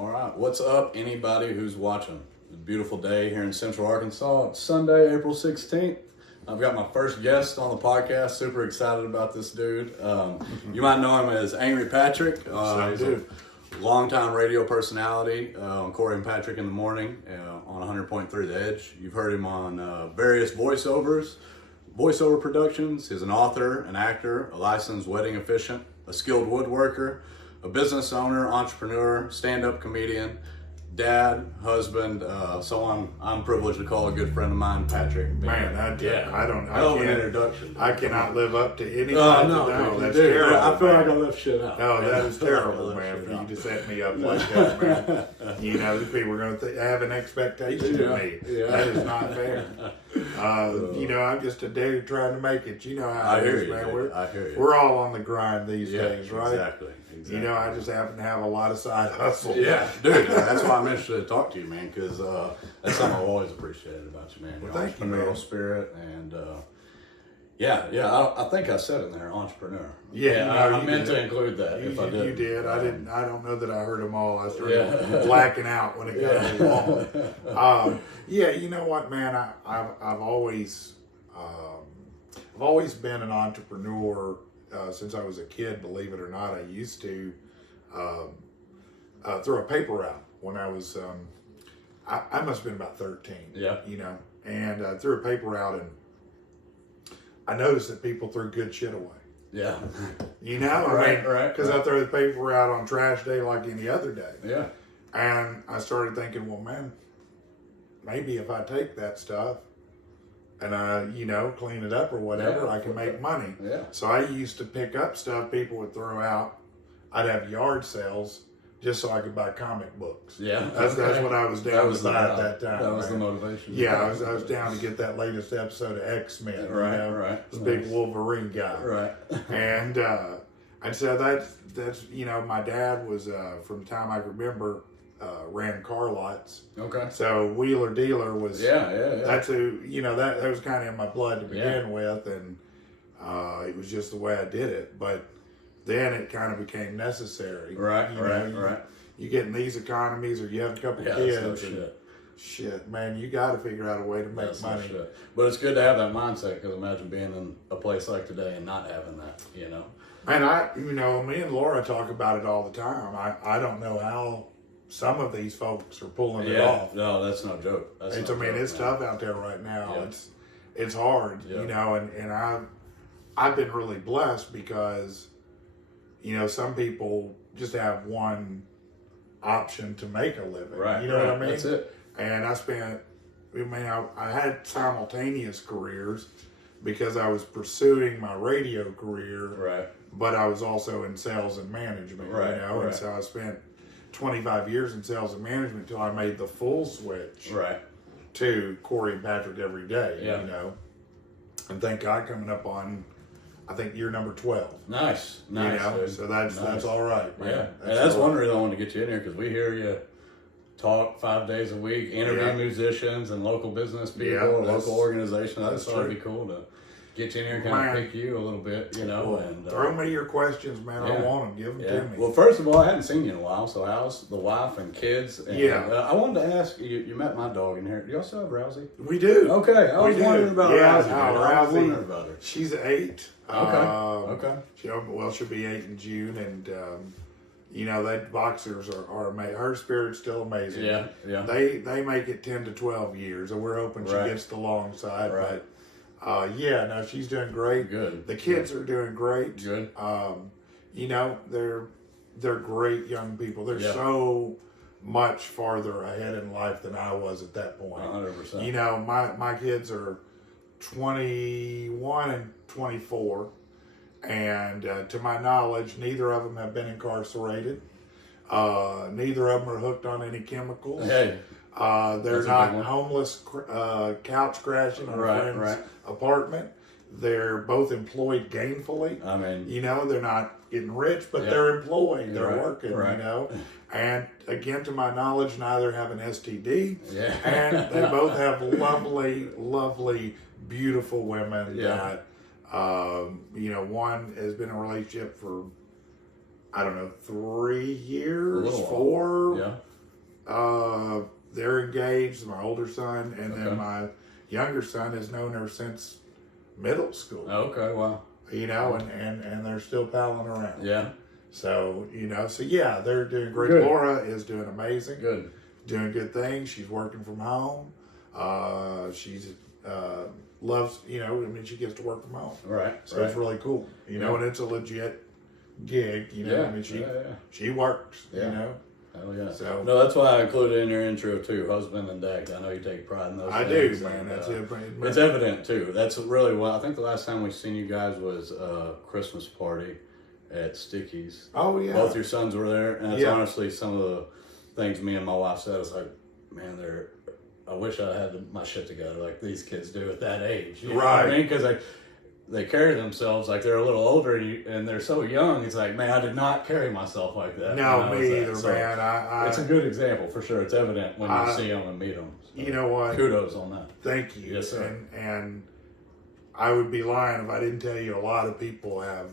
All right. What's up, anybody who's watching? It's a beautiful day here in Central Arkansas. It's Sunday, April 16th. I've got my first guest on the podcast. Super excited about this dude. You might know him as Angry Patrick. He's a longtime radio personality on Corey and Patrick in the Morning on 100.3 The Edge. You've heard him on various voiceover productions. He's an author, an actor, a licensed wedding officiant, a skilled woodworker, a business owner, entrepreneur, stand-up comedian, dad, husband, so I'm privileged to call a good friend of mine, Patrick. Man, I don't know. Hell of an introduction. I cannot live up to anything. No, that's dude, terrible. I feel like I left shit out. No, that is terrible, man, for you to set me up like that, man. You know, these people are going to have an expectation of me. Yeah. That is not fair. You know, I'm just a dude trying to make it. You know how it is, man. We're all on the grind these days, right? Exactly. You know, I just happen to have a lot of side hustle. Yeah, dude, that's why I'm interested to talk to you, man, because that's something I've always appreciated about you, man. Well, Your thank you, entrepreneurial man. spirit, and I think I said in there, entrepreneur. Yeah, I meant to include that. If I did, you did. I didn't. I don't know that I heard them all. I started blacking out when it got a little long. Yeah, you know what, man? I've always been an entrepreneur. Since I was a kid, believe it or not. I used to throw a paper route when I was, I must have been about 13, you know, and I threw a paper route, and I noticed that people threw good shit away. Yeah. You know, right. Because I throw the paper out on trash day like any other day. Yeah. And I started thinking, well, man, maybe if I take that stuff and I, you know, clean it up or whatever, I can make money. Yeah. So I used to pick up stuff people would throw out. I'd have yard sales just so I could buy comic books. Yeah. That's what I was down to buy at that time. That was the motivation. Yeah, I was down to get that latest episode of X-Men. Right, you know? right. This big Wolverine guy. Right. And so that's you know, my dad was from the time I can remember ran car lots. Okay. So wheeler dealer was Yeah. That's who, you know, that was kind of in my blood to begin with, and it was just the way I did it. But then it kind of became necessary. Right. You get in these economies, or you have a couple kids. Shit, man, you got to figure out a way to make money. But it's good to have that mindset, because imagine being in a place like today and not having that, you know. And you know, me and Laura talk about it all the time. I don't know how some of these folks are pulling it off. No, that's no joke. It's tough out there right now. Yeah. It's hard, you know, and I've been really blessed because, you know, some people just have one option to make a living. Right. You know what I mean? That's it. And I had simultaneous careers because I was pursuing my radio career. Right. But I was also in sales and management. Right. You know, and so I spent 25 years in sales and management until I made the full switch. Right. To Corey and Patrick every day. Yeah. You know, and thank God coming up on, I think, year number 12. Nice. You know? So that's all right, man. Yeah. That's one reason I wanted to get you in here, because we hear you talk 5 days a week, interview musicians and local business people, local organizations. I just thought it'd be cool to get you in here and kind of pick you a little bit, you know. Well, and throw me your questions, man. I want them. Give them to me. Well, first of all, I hadn't seen you in a while, so how's the wife and kids? And, I wanted to ask you, you met my dog in here. Do y'all still have Rousey? We do. Okay. I was wondering about Rousey. I was wondering about her. She's 8. Okay. She'll be 8 in June, and you know, that boxers are amazing. Her spirit's still amazing. Yeah. They make it 10 to 12 years, and we're hoping she gets the long side. Right. But she's doing great. Good. The kids are doing great. Good. You know, they're great young people. They're so much farther ahead in life than I was at that point. 100%. You know, my kids are 21 and 24. And to my knowledge, neither of them have been incarcerated. Neither of them are hooked on any chemicals. Hey, they're not homeless, couch crashing in a friend's apartment. They're both employed gainfully. I mean, you know, they're not getting rich, but they're employed. They're working, you know. And again, to my knowledge, neither have an STD. Yeah. And they both have lovely, lovely, beautiful women that, you know, one has been in a relationship for, I don't know, 3 years, 4. Yeah. engaged, my older son, and Okay. then my younger son has known her since middle school. Okay, wow. You know, and they're still palling around. Yeah. So, you know, so yeah, they're doing great. Good. Laura is doing amazing. Good. Doing good things. She's working from home. She's loves, you know, I mean, she gets to work from home. Right. So it's really cool. You know, and it's a legit gig, you know. Yeah. I mean, yeah. she works, Yeah. you know. Hell yeah. So no, that's why I included in your intro too, husband and dad. I know you take pride in those I do, things. man. And, That's it. it's evident too. That's really what I think the last time we seen you guys was a Christmas party at Sticky's. Oh yeah. Both your sons were there, and it's Yeah. honestly some of the things me and my wife said. It's like, man, I wish I had my shit together like these kids do at that age. You know what I Right. mean? Because they carry themselves like they're a little older, and they're so young. It's like, man, I did not carry myself like that. No, when I was me that. either, So man. it's a good example for sure. It's evident when you see them and meet them. So You know what? kudos on that. Thank you. Yes, sir. And I would be lying if I didn't tell you a lot of people have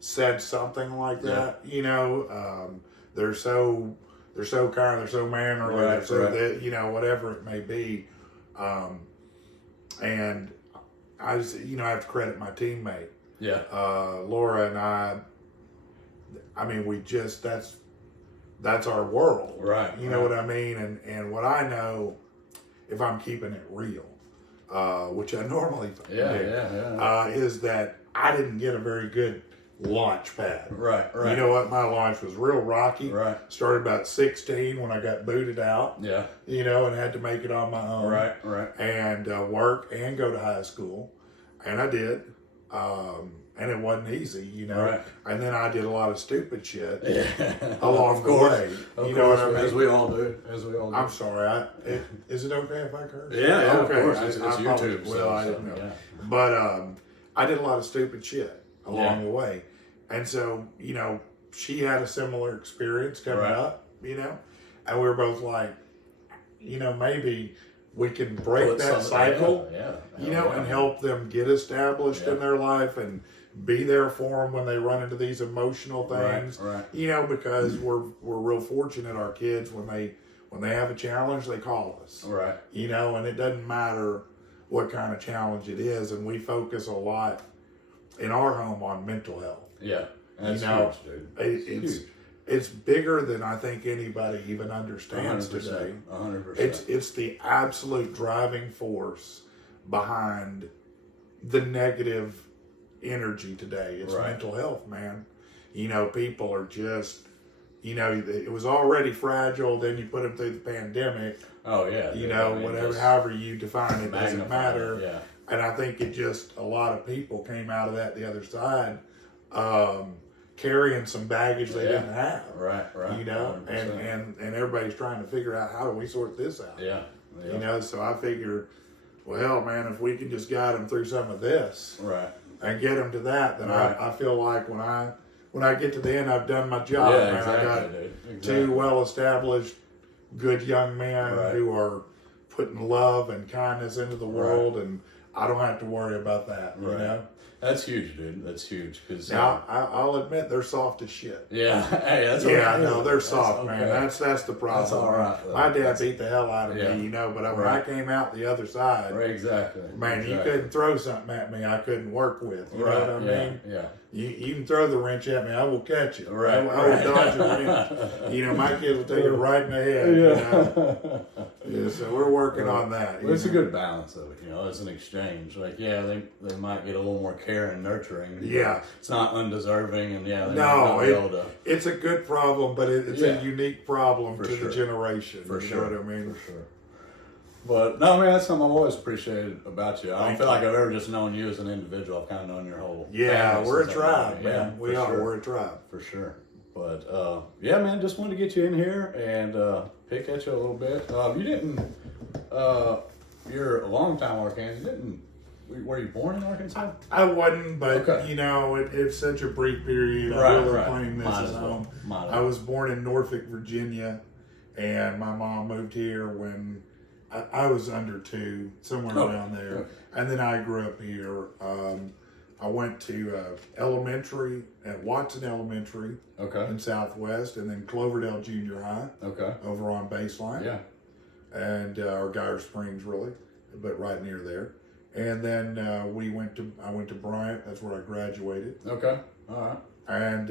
said something like that. You know, they're so kind, they're so mannerly, Right, they're so right. that, you know, whatever it may be. And I just, you know, I have to credit my teammate. Yeah. Laura and I mean, we just, that's our world. Right. You know what I mean? And what I know, if I'm keeping it real, which I normally do, is that I didn't get a very good launch pad. Right. You know what? My launch was real rocky. Right. Started about 16 when I got booted out. Yeah. You know, and had to make it on my own. Right. And work and go to high school. And I did. And it wasn't easy, you know. Right. And then I did a lot of stupid shit Yeah. along Of the course. way. Of You know what course, I mean? As we all do. I'm sorry. Is it okay if I curse? Yeah, Okay. of course. It's I apologize. YouTube. Well, I didn't know. Yeah. But I did a lot of stupid shit along the way. And so, you know, she had a similar experience coming up, you know, and we were both like, you know, maybe we can break that cycle, you know, and help them get established in their life and be there for them when they run into these emotional things, you know, because we're real fortunate. Our kids, when they have a challenge, they call us, you know, and it doesn't matter what kind of challenge it is. And we focus a lot in our home on mental health. Yeah, that's you know, huge, dude. It's bigger than I think anybody even understands 100%, today. 100%. It's the absolute driving force behind the negative energy today. It's mental health, man. You know, people are just, you know, it was already fragile. Then you put them through the pandemic. Oh yeah. You know, whatever, however you define it, doesn't matter. Yeah. And I think it just, a lot of people came out of that the other side, carrying some baggage they didn't have. Right. You know, and everybody's trying to figure out, how do we sort this out? Yeah. You know, so I figure, well, man, if we can just guide them through some of this, and get them to that, then I feel like when I get to the end, I've done my job. Yeah, man. exactly, I got dude. two well-established, good young men who are putting love and kindness into the world, and I don't have to worry about that. You know, that's huge, dude. That's huge. Cause now I'll admit they're soft as shit. Yeah, hey, that's okay. No, they're soft, man. That's the problem. That's all right. My dad beat the hell out of me, you know. But when I came out the other side, man, you couldn't throw something at me I couldn't work with. You know what I mean? Yeah. You can throw the wrench at me, I will catch it. I will dodge a wrench. You know, my kids will take it right in the head. You know? So we're working on that. Well, it's a good balance of it, you know. It's an exchange. Like, they might get a little more care and nurturing. Yeah, it's not undeserving, and it's a good problem, but it's a unique problem to the generation. For you know what I mean? For sure. But no, man, that's something I've always appreciated about you. I don't feel like I've ever just known you as an individual. I've kind of known your whole family. We're a tribe, man. Yeah, we are. Sure. We're a tribe. For sure. But yeah, man, just wanted to get you in here and pick at you a little bit. You didn't. You're a long-time Arkansas. Were you born in Arkansas? I wasn't, but you know, it's such a brief period. I really claim this as home. I was born in Norfolk, Virginia, and my mom moved here when I was under 2, somewhere around there. Okay. And then I grew up here. I went to elementary at Watson Elementary in Southwest, and then Cloverdale Junior High over on Baseline. and or Geyer Springs, really, but right near there. And then I went to Bryant. That's where I graduated. Okay, all right. And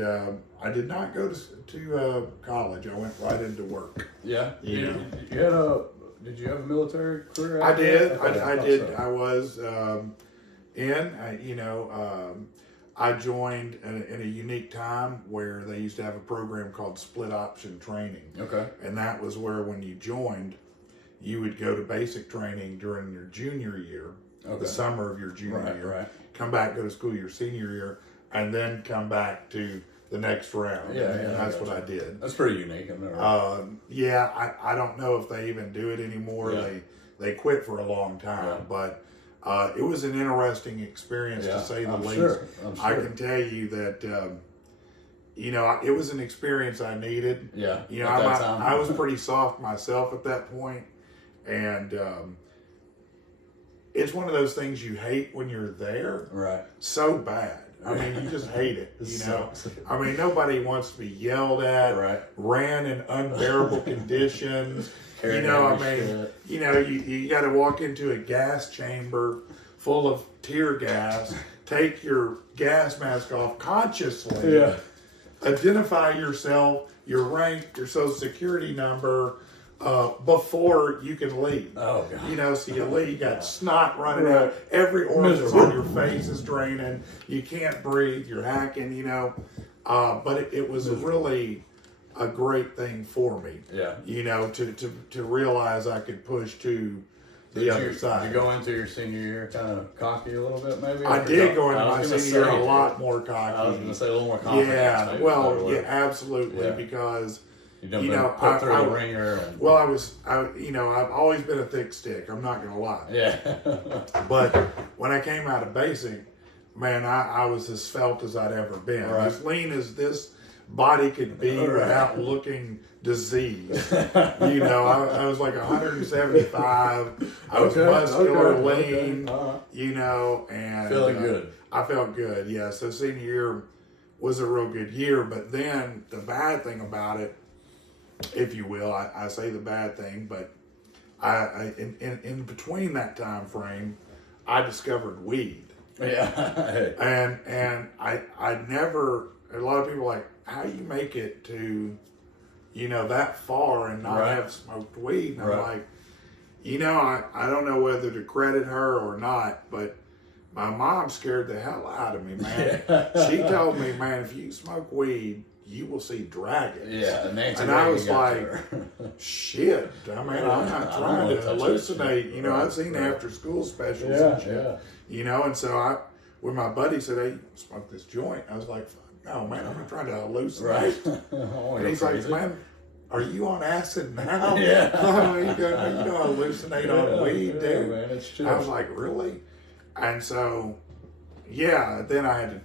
I did not go to college. I went right into work. Yeah. You know. Did you have a military career? I did. Okay, I did. so. I was I joined in a unique time where they used to have a program called split option training. Okay. And that was where when you joined, you would go to basic training during your junior year, the summer of your junior year, come back, go to school your senior year, and then come back to the next round. Yeah, and that's what I did. That's pretty unique. I don't know if they even do it anymore. Yeah. They quit for a long time, but it was an interesting experience to say the least. Sure. I can tell you that it was an experience I needed. Yeah. I was pretty soft myself at that point, and it's one of those things you hate when you're there. Right. So bad. I mean, you just hate it, I mean, nobody wants to be yelled at, ran in unbearable conditions. You got to walk into a gas chamber full of tear gas, take your gas mask off consciously, identify yourself, your rank, your social security number, before you can leave. Oh, God. So you leave, you got snot running out, every orifice on your face is draining, you can't breathe, you're hacking, but it was really a great thing for me. Yeah. To realize I could push to the other side. Did you go into your senior year kind of cocky a little bit, maybe? I did go into my senior year a lot more cocky. I was going to say a little more confident. Yeah, absolutely, because put through the ringer. I've always been a thick stick. I'm not gonna lie. Yeah. But when I came out of basic, man, I was as svelte as I'd ever been. As lean as this body could be without looking diseased. I was like 175. I was muscular, lean. And feeling good. I felt good. Yeah. So senior year was a real good year, but then the bad thing about it, if you will, I say the bad thing, but I in between that time frame, I discovered weed. Yeah. and I never. A lot of people are like, how do you make it to, that far and not have smoked weed? And I'm like, I don't know whether to credit her or not, but my mom scared the hell out of me, man. She told me, man, if you smoke weed, you will see dragons. Yeah, and I was like, shit. I mean, I'm not trying to hallucinate. I've seen after school specials and shit. And so when my buddy said, hey, smoke this joint, I was like, no, man, I'm not trying to hallucinate. And he's like, man, are you on acid now? Yeah. You don't hallucinate on weed, dude. Man, it's true. I was like, really? And so, then I had to,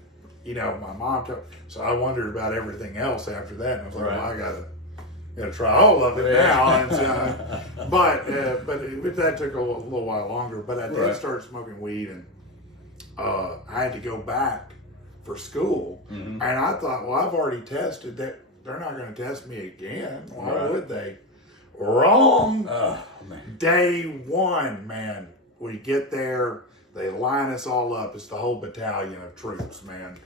my mom told, so I wondered about everything else after that. And I was like, well, I gotta try all of it now. And so, but that took a little while longer. But I did start smoking weed, and I had to go back for school. And I thought, well, I've already tested that. They're not going to test me again. Why would they? Wrong. Oh, man. Day one, man. We get there. They line us all up. It's the whole battalion of troops, man,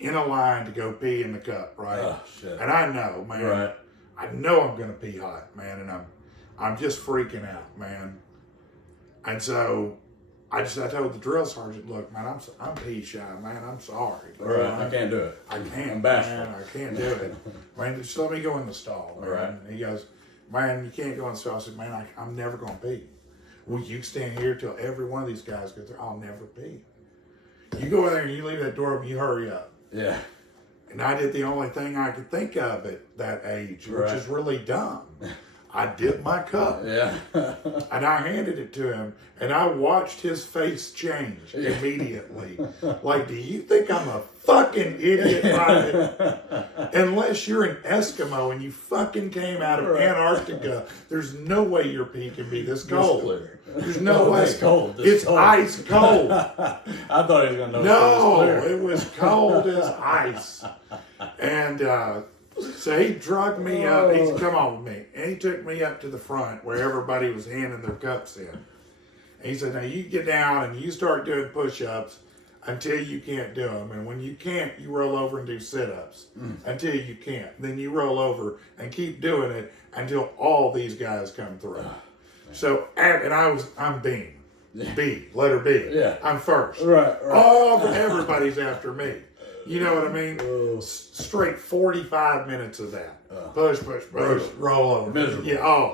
in a line to go pee in the cup, right? Oh, shit. And I know, man. I know I'm going to pee hot, man, and I'm just freaking out, man. And so I told the drill sergeant, look, man, I'm pee shy, man. I'm sorry. I can't do it. I can't, I'm bashful. man. I can't do it. Man, just let me go in the stall, man. And he goes, man, you can't go in the stall. I said, man, I'm never going to pee. Well, you stand here till every one of these guys goes there. I'll never pee. You go in there and you leave that door open, you hurry up. Yeah. And I did the only thing I could think of at that age, which is really dumb. I dipped my cup. Yeah. And I handed it to him, and I watched his face change immediately. Like, do you think I'm a fucking idiot? Unless you're an Eskimo and you fucking came out of Antarctica, there's no way your pee can be this cold. There's no way. It's cold. It's ice cold. I thought he was going to know. No, it was cold as ice. And So he drugged me up. He said, "Come on with me," and he took me up to the front where everybody was handing their cups in. And he said, "Now you get down and you start doing push-ups until you can't do them. And when you can't, you roll over and do sit-ups until you can't. Then you roll over and keep doing it until all these guys come through." So, and I'm Bean. B, letter B. Yeah. I'm first. Right. Everybody's after me. You know what I mean? Straight 45 minutes of that. Push, roll over. Miserable. Yeah.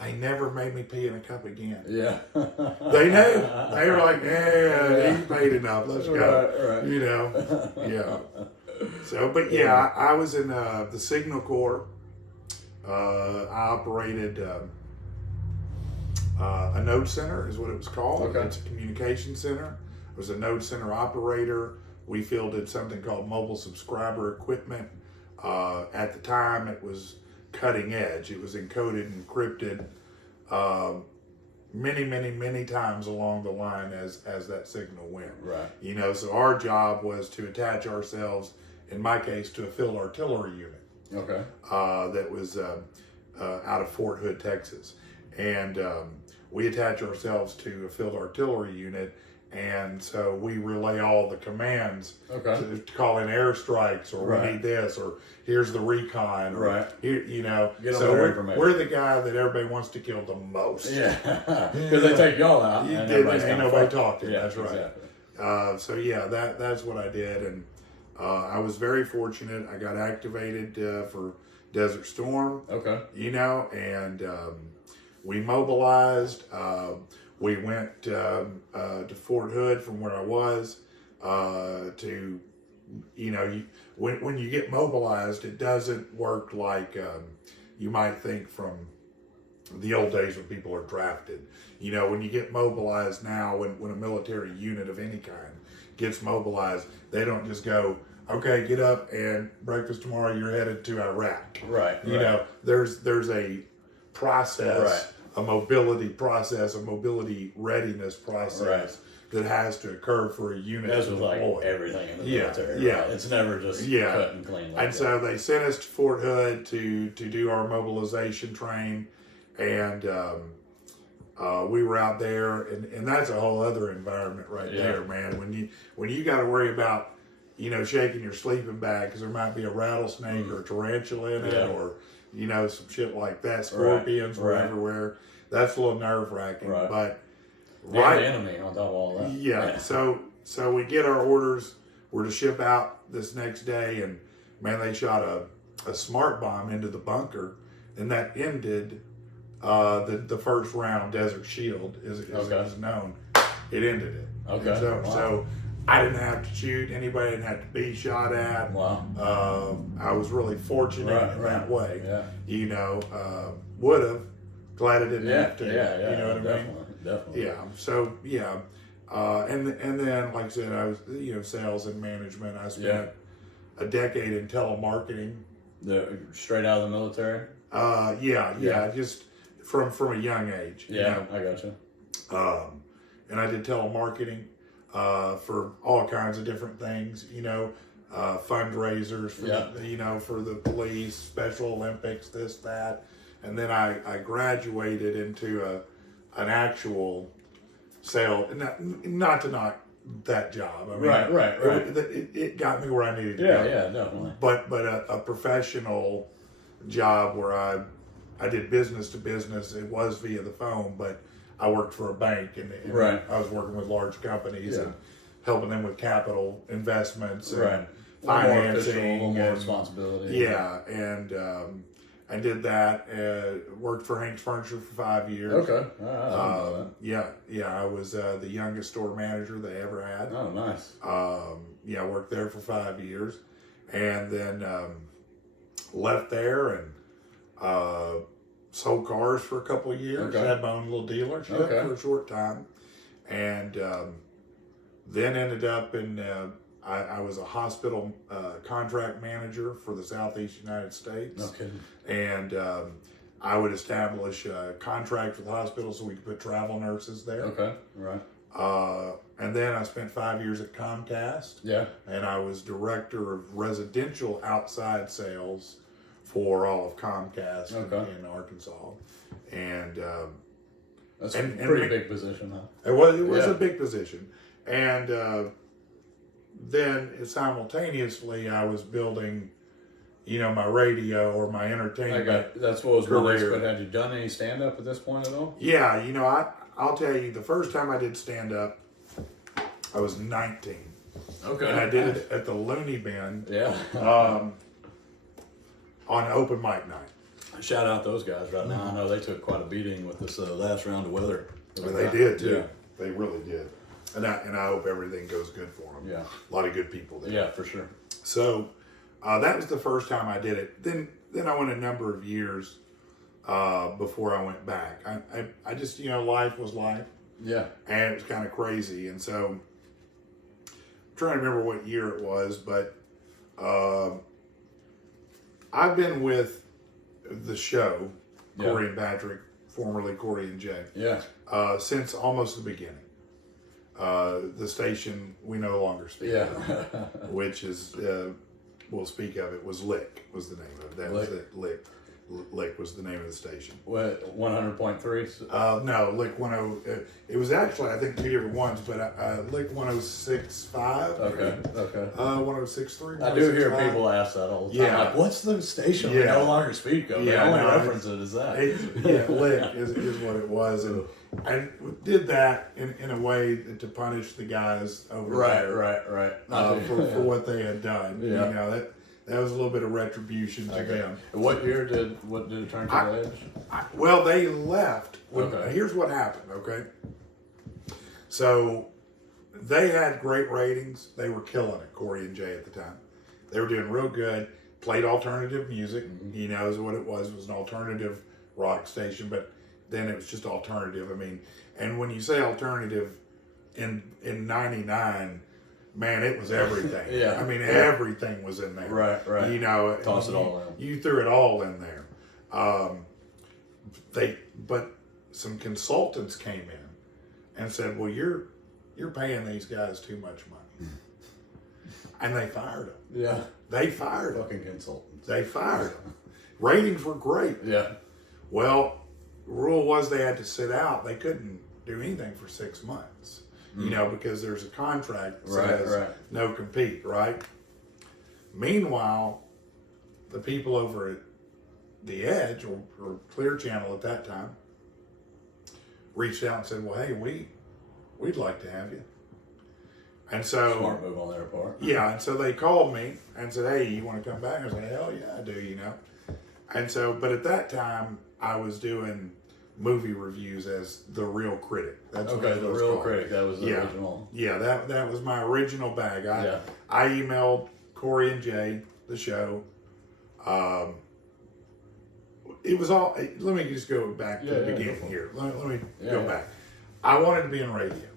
They never made me pee in a cup again. Yeah. They knew. They were like, "Yeah, he's paid enough. Let's go." Right. You know? Yeah. So, but yeah, I was in the Signal Corps. I operated a node center is what it was called. Okay. It's a communication center. I was a node center operator. We fielded something called mobile subscriber equipment. At the time, it was cutting edge. It was encoded and encrypted many times along the line as that signal went. Right. You know, so our job was to attach ourselves, in my case, to a field artillery unit. Okay. That was out of Fort Hood, Texas. And we attach ourselves to a field artillery unit, and so we relay all the commands to call in airstrikes, or we need this, or here's the recon, or here, you know. So we're the guy that everybody wants to kill the most. Yeah, because they take y'all out. You did, ain't nobody talking. Yeah, that's right. Exactly. So yeah, that's what I did, and I was very fortunate. I got activated for Desert Storm. Okay. You know, and we mobilized. We went to Fort Hood from where I was to, you know, when you get mobilized, it doesn't work like you might think from the old days when people are drafted. You know, when you get mobilized now, when a military unit of any kind gets mobilized, they don't just go, "Okay, get up and breakfast tomorrow, you're headed to Iraq." Right. You know, there's a process, a mobility process, a mobility readiness process that has to occur for a unit to deploy. Like everything in the military. Yeah. Right? It's never just cut and clean like and that. so they sent us to Fort Hood to do our mobilization train, and we were out there, and that's a whole other environment there, man. When you got to worry about, you know, shaking your sleeping bag because there might be a rattlesnake or a tarantula in it, or, you know, some shit like that. Scorpions were everywhere. That's a little nerve-wracking, but the enemy on top of all that. Yeah. So we get our orders. We're to ship out this next day, and man, they shot a smart bomb into the bunker, and that ended the first round. Desert Shield is known. It ended it. Okay. And so I didn't have to shoot. Anybody didn't have to be shot at. Wow. I was really fortunate in that way. Yeah. You know, would have. Glad I didn't have to. Yeah. You know what I mean? Definitely. Yeah. So and then like I said, I was, you know, sales and management. I spent a decade in telemarketing. Straight out of the military. Just from a young age. Yeah, you know? I gotcha. And I did telemarketing for all kinds of different things. You know, fundraisers for you know, for the police, Special Olympics, this, that. And then I graduated into an actual sale, not to knock that job. I mean, it got me where I needed to go. Yeah, definitely. But a professional job where I did business to business. It was via the phone, but I worked for a bank, and I was working with large companies and helping them with capital investments and financing, a little more responsibility. Yeah, and I did that. Worked for Hank's Furniture for 5 years. Okay. All right. I was the youngest store manager they ever had. Oh, nice. I worked there for 5 years, and then left there and sold cars for a couple of years. Okay. Had my own little dealership for a short time, and then ended up in. I was a hospital contract manager for the Southeast United States. Okay. And I would establish contracts with hospitals so we could put travel nurses there. Okay, right. And then I spent 5 years at Comcast. Yeah. And I was director of residential outside sales for all of Comcast in Arkansas. And that's a pretty big position, huh? It was a big position. And then simultaneously I was building, my radio or my entertainment. That's what was career. my next, but had you done any stand-up at this point at all? Yeah, I'll tell you, the first time I did stand-up, I was 19. Okay. And I did it at the Looney Bin. Yeah. On open mic night. Shout out those guys right now. I know they took quite a beating with this last round of weather. They did too. Yeah. They really did. And I hope everything goes good for them. Yeah. A lot of good people there. Yeah, for sure. So that was the first time I did it. Then I went a number of years before I went back. I just, life was life. Yeah. And it was kind of crazy. And so I'm trying to remember what year it was, but I've been with the show, Corey and Patrick, formerly Corey and Jay, since almost the beginning. The station we no longer speak of, which is, we'll speak of it, was Lick, was the name of it. That was it, Lick. Lick was the name of the station. What, 100.3? No, Lick 10. It was actually, I think, two different ones, but Lick 106.5. Okay. 106.3. I do hear people ask that all the time. Yeah. Like, what's the station we no longer speak of? The only reference it is that. Lick is what it was. And I did that in a way to punish the guys over there. Right. For what they had done. Yeah. That was a little bit of retribution to them. What year did it turn to the edge? Well, they left. Here's what happened, okay? So they had great ratings. They were killing it, Corey and Jay at the time. They were doing real good. Played alternative music. Mm-hmm. He knows what it was. It was an alternative rock station, but then it was just alternative. I mean, and when you say alternative in 99, man, it was everything. I mean, everything was in there. Right. Toss it all in. You threw it all in there. But some consultants came in and said, well, you're paying these guys too much money. And they fired them. Yeah. They fired them. Fucking consultants. They fired them. Ratings were great. Yeah. Well, the rule was they had to sit out. They couldn't do anything for 6 months. Because there's a contract that says no compete, right? Meanwhile, the people over at The Edge, or Clear Channel at that time, reached out and said, well, hey, we'd like to have you. And so... Smart move on their part. Yeah, and so they called me and said, hey, you want to come back? I was like, hell yeah, I do, And so, but at that time, I was doing movie reviews as the Real Critic. That's the Real Critic. That was the original. Yeah, that was my original bag. I emailed Corey and Jay, the show. It was all. Let me just go back to the beginning here. Let me go back. I wanted to be in radio.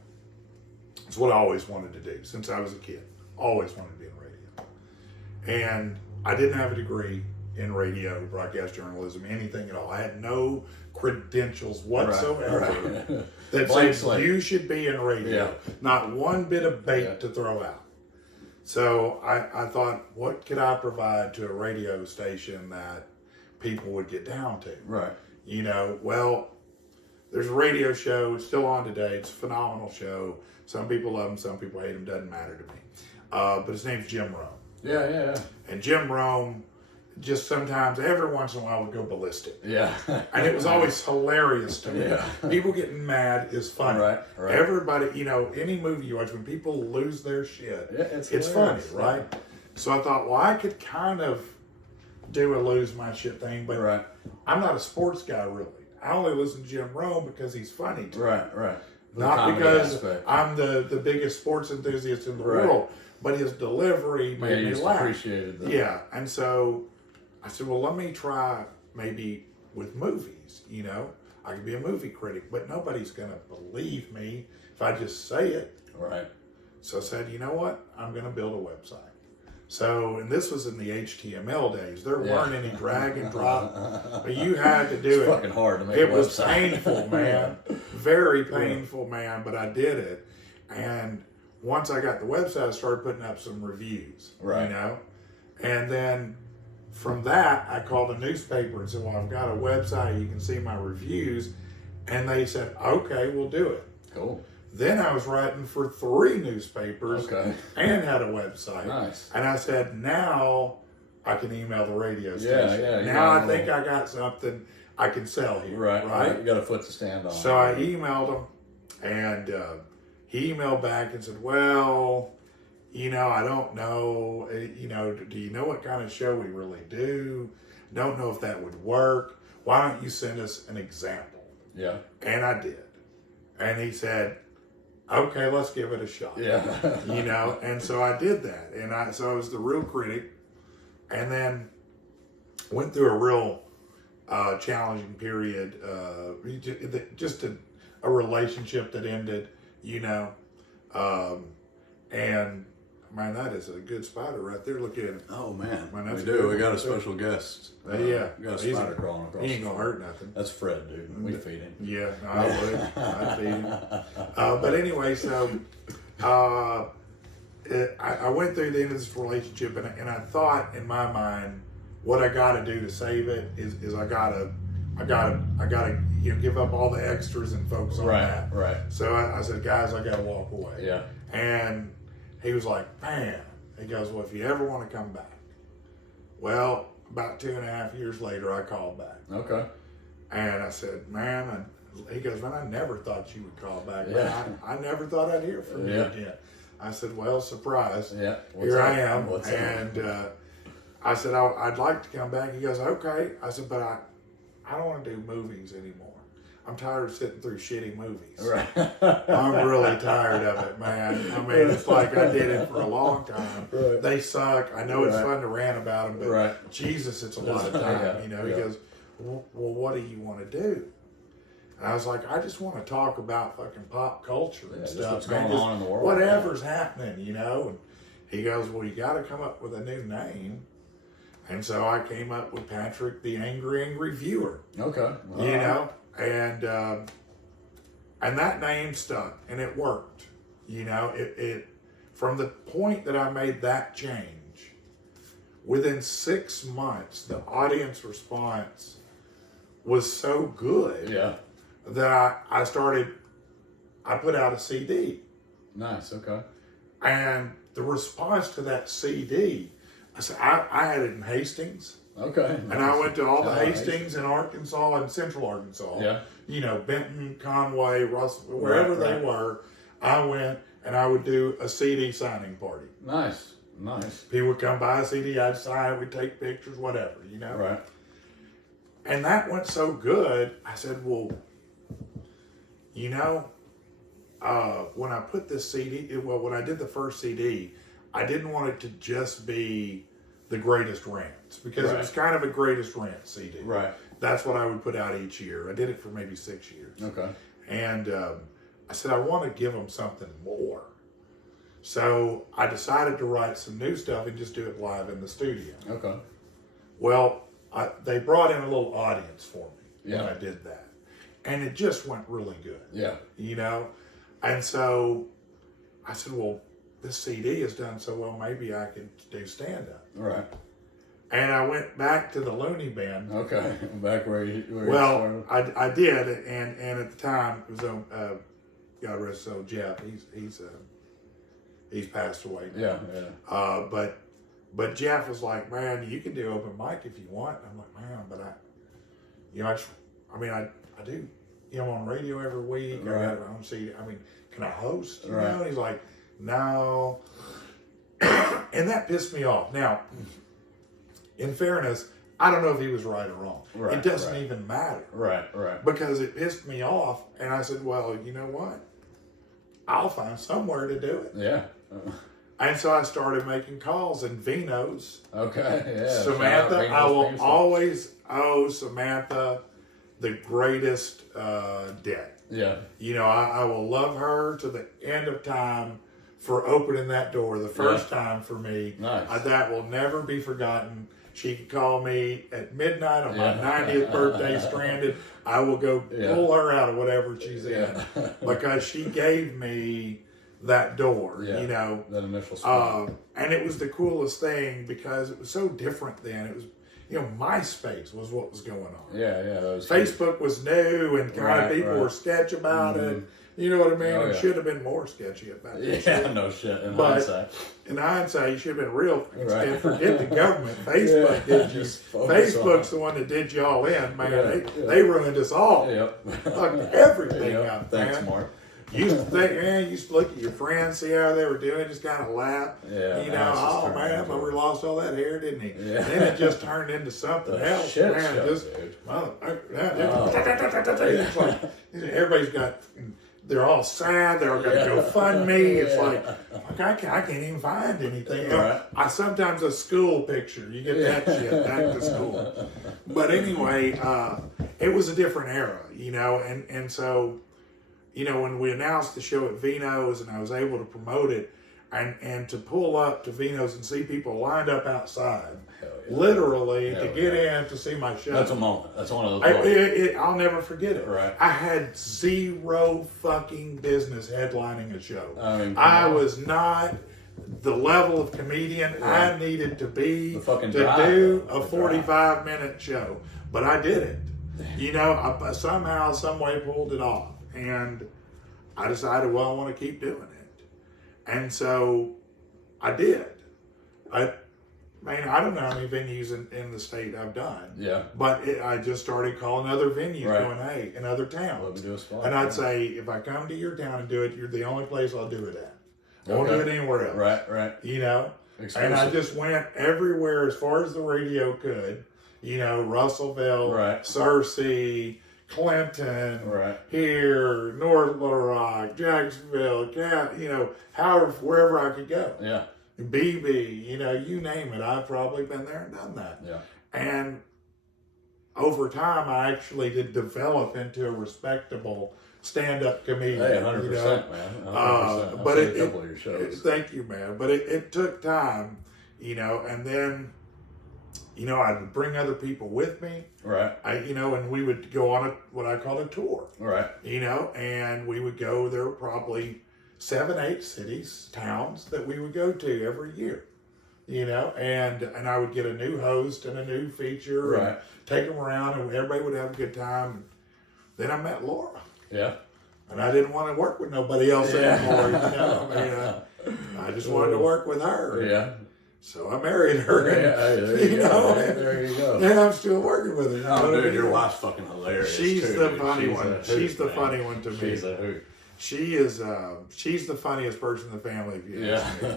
It's what I always wanted to do since I was a kid. Always wanted to be in radio. And I didn't have a degree in radio, broadcast journalism, anything at all. I had no credentials whatsoever that said you should be in radio. Not one bit of bait to throw out. So I thought, what could I provide to a radio station that people would get down to? Right. Well, there's a radio show. It's still on today. It's a phenomenal show. Some people love him. Some people hate him. Doesn't matter to me. But his name's Jim Rome. Yeah. And Jim Rome just sometimes, every once in a while, would go ballistic. Yeah. And it was always hilarious to me. Yeah. People getting mad is funny. Right. Everybody, any movie you watch, when people lose their shit, it's funny, right? So I thought, well, I could kind of do a lose my shit thing, but I'm not a sports guy, really. I only listen to Jim Rome because he's funny to me. Right. Not because I'm the biggest sports enthusiast in the world, but his delivery made me laugh. Appreciated that. Yeah, and so I said, well, let me try maybe with movies, I could be a movie critic, but nobody's going to believe me if I just say it. Right. So I said, you know what? I'm going to build a website. So, and this was in the HTML days. There weren't any drag and drop. But you had to do it. It's fucking hard to make a website. It was painful, man. Very painful, man, but I did it. And once I got the website, I started putting up some reviews, right. you know? And then from that, I called a newspaper and said, well, I've got a website, you can see my reviews. And they said, okay, we'll do it. Cool. Then I was writing for 3 newspapers and had a website. Nice. And I said, now I can email the radio station. Yeah. Now I think I got something I can sell here. Right. You got a foot to stand on. So I emailed him, and he emailed back and said, well, you know, I don't know. You know, do you know what kind of show we really do? Don't know if that would work. Why don't you send us an example? Yeah. And I did. And he said, okay, let's give it a shot. Yeah. You know, and so I did that. And so I was the real critic, and then went through a real challenging period, just a relationship that ended, you know, and man, that is a good spider right there. Look at him. Oh man, we do. We got a special guest. Yeah, we got a spider crawling across. He ain't gonna hurt nothing. That's Fred, dude. We feed him. Yeah, I would. I'd feed him. But anyway, so I went through the end of this relationship, and I thought in my mind, what I got to do to save it is I gotta give up all the extras and focus on that. Right. So I said, guys, I gotta walk away. Yeah. And he was like, man. He goes, well, if you ever want to come back. Well, about 2.5 years later, I called back. Okay. And I said, man, he goes, man, I never thought you would call back. Yeah. Man, I never thought I'd hear from you again. I said, well, surprise. Yeah. Here I am. I said, I'd like to come back. He goes, okay. I said, but I don't want to do movies anymore. I'm tired of sitting through shitty movies. Right. I'm really tired of it, man. I mean, it's like I did it for a long time. Right. They suck. I know it's fun to rant about them, but Jesus, it's a lot of time. You know, he goes, well, what do you want to do? And I was like, I just want to talk about fucking pop culture and stuff. What's going on in the world. Whatever's happening, you know. And he goes, well, you got to come up with a new name. And so I came up with Patrick, the Angry Viewer. Okay. You know, and that name stuck, and it worked. You know, it from the point that I made that change, within 6 months, the audience response was so good that I put out a CD. Nice. Okay. And the response to that CD, I had it in Hastings. Okay. Nice. And I went to all the Hastings in Arkansas and Central Arkansas. Yeah. You know, Benton, Conway, Russell, wherever they were, I went and I would do a CD signing party. Nice. People would come buy a CD, I'd sign it, we'd take pictures, whatever, you know. Right. And that went so good, I said, well, you know, when I put this CD, when I did the first CD, I didn't want it to just be the greatest rants, because it was kind of a greatest rant CD. Right. That's what I would put out each year. I did it for maybe 6 years. Okay. And I said, I want to give them something more. So I decided to write some new stuff and just do it live in the studio. Okay. Well, they brought in a little audience for me when I did that. And it just went really good. Yeah. You know? And so I said, well, this CD has done so well, maybe I could do stand-up. Right. And I went back to the Looney Bin. Okay, back where you started. I did, and at the time it was God rest his soul, Jeff. He's passed away now. Yeah. But Jeff was like, man, you can do open mic if you want. And I'm like, man, but I do, you know, on radio every week. Right. I got my own CD. I mean, can I host? You right. know? And he's like, no. And that pissed me off. Now, in fairness, I don't know if he was right or wrong. Right, it doesn't even matter. Right. Because it pissed me off. And I said, well, you know what? I'll find somewhere to do it. Yeah. And so I started making calls, and Vino's. Okay, yeah. Samantha, I will always owe Samantha the greatest debt. Yeah. You know, I will love her to the end of time for opening that door the first time for me. Nice. That will never be forgotten. She can call me at midnight on my 90th birthday stranded. I will go pull her out of whatever she's in because she gave me that door, you know. That initial spot. And it was the coolest thing because it was so different then. It was, you know, MySpace was what was going on. Facebook was new and kind of people were sketch about it. You know what I mean? It should have been more sketchy about it. Yeah, no shit. In hindsight. In hindsight, you should have been real. And forget the government. Facebook did you. Facebook's the one that did you all in, man. They ruined us all. Fucked everything up, man. Thanks, Mark. You used to think, man, you used to look at your friends, see how they were doing, just kind of laugh. You know, oh man, we lost all that hair, didn't he? Then it just turned into something else, man. Everybody's got, they're all sad, they're going to GoFundMe. It's like I can't even find anything. I sometimes a school picture, you get that shit back to school. But anyway, it was a different era, you know, and so, you know, when we announced the show at Vino's and I was able to promote it and to pull up to Vino's and see people lined up outside, literally to get in to see my show. That's a moment. That's one of those I'll never forget it. Right. I had zero fucking business headlining a show. I was not the level of comedian I needed to be to do a 45-minute show. But I did it. You know, I somehow, some way pulled it off. And I decided, well, I want to keep doing it. And so I did. I don't know how many venues in the state I've done. But I just started calling other venues, going, hey, in other towns. And I'd say, if I come to your town and do it, you're the only place I'll do it at. I won't do it anywhere else. Right. You know? Exclusive. And I just went everywhere as far as the radio could. You know, Russellville, Searcy, Clinton, here, North Little Rock, Jacksonville, you know, wherever I could go. BB, you know, you name it. I've probably been there and done that. And over time, I actually did develop into a respectable stand-up comedian. Hey, 100%, you know? Man. 100%. But a couple of your shows. Thank you, man. But it took time, you know, and then, you know, I'd bring other people with me. You know, and we would go on what I call a tour. You know, and we would go, there were probably 7, 8 cities, towns that we would go to every year. You know, and I would get a new host and a new feature and take them around and everybody would have a good time. Then I met Laura. And I didn't want to work with nobody else anymore, you know. I just wanted to work with her. So I married her. There you go. There you go. And I'm still working with her. Oh, dude, your wife's fucking hilarious. She's the funny one. She's the funny one to me. She's a hoot. She is. She's the funniest person in the family. If you ask me.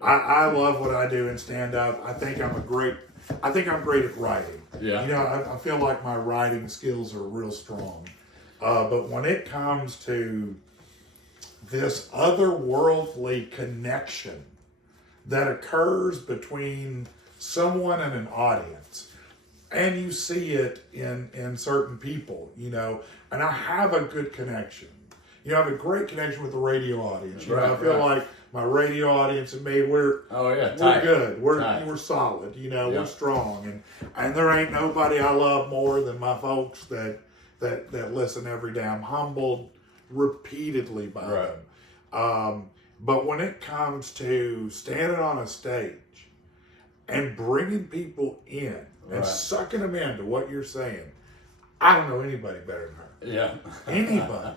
I love what I do in stand up. I think I'm great at writing. You know, I feel like my writing skills are real strong. But when it comes to this otherworldly connection that occurs between someone and an audience, and you see it in certain people, you know, and I have a good connection. You know, I have a great connection with the radio audience. You know, I feel like my radio audience and me, we're good. We're solid. You know, we're strong, and there ain't nobody I love more than my folks that listen every day. I'm humbled repeatedly by them. But when it comes to standing on a stage and bringing people in and sucking them into what you're saying, I don't know anybody better than her. Anybody.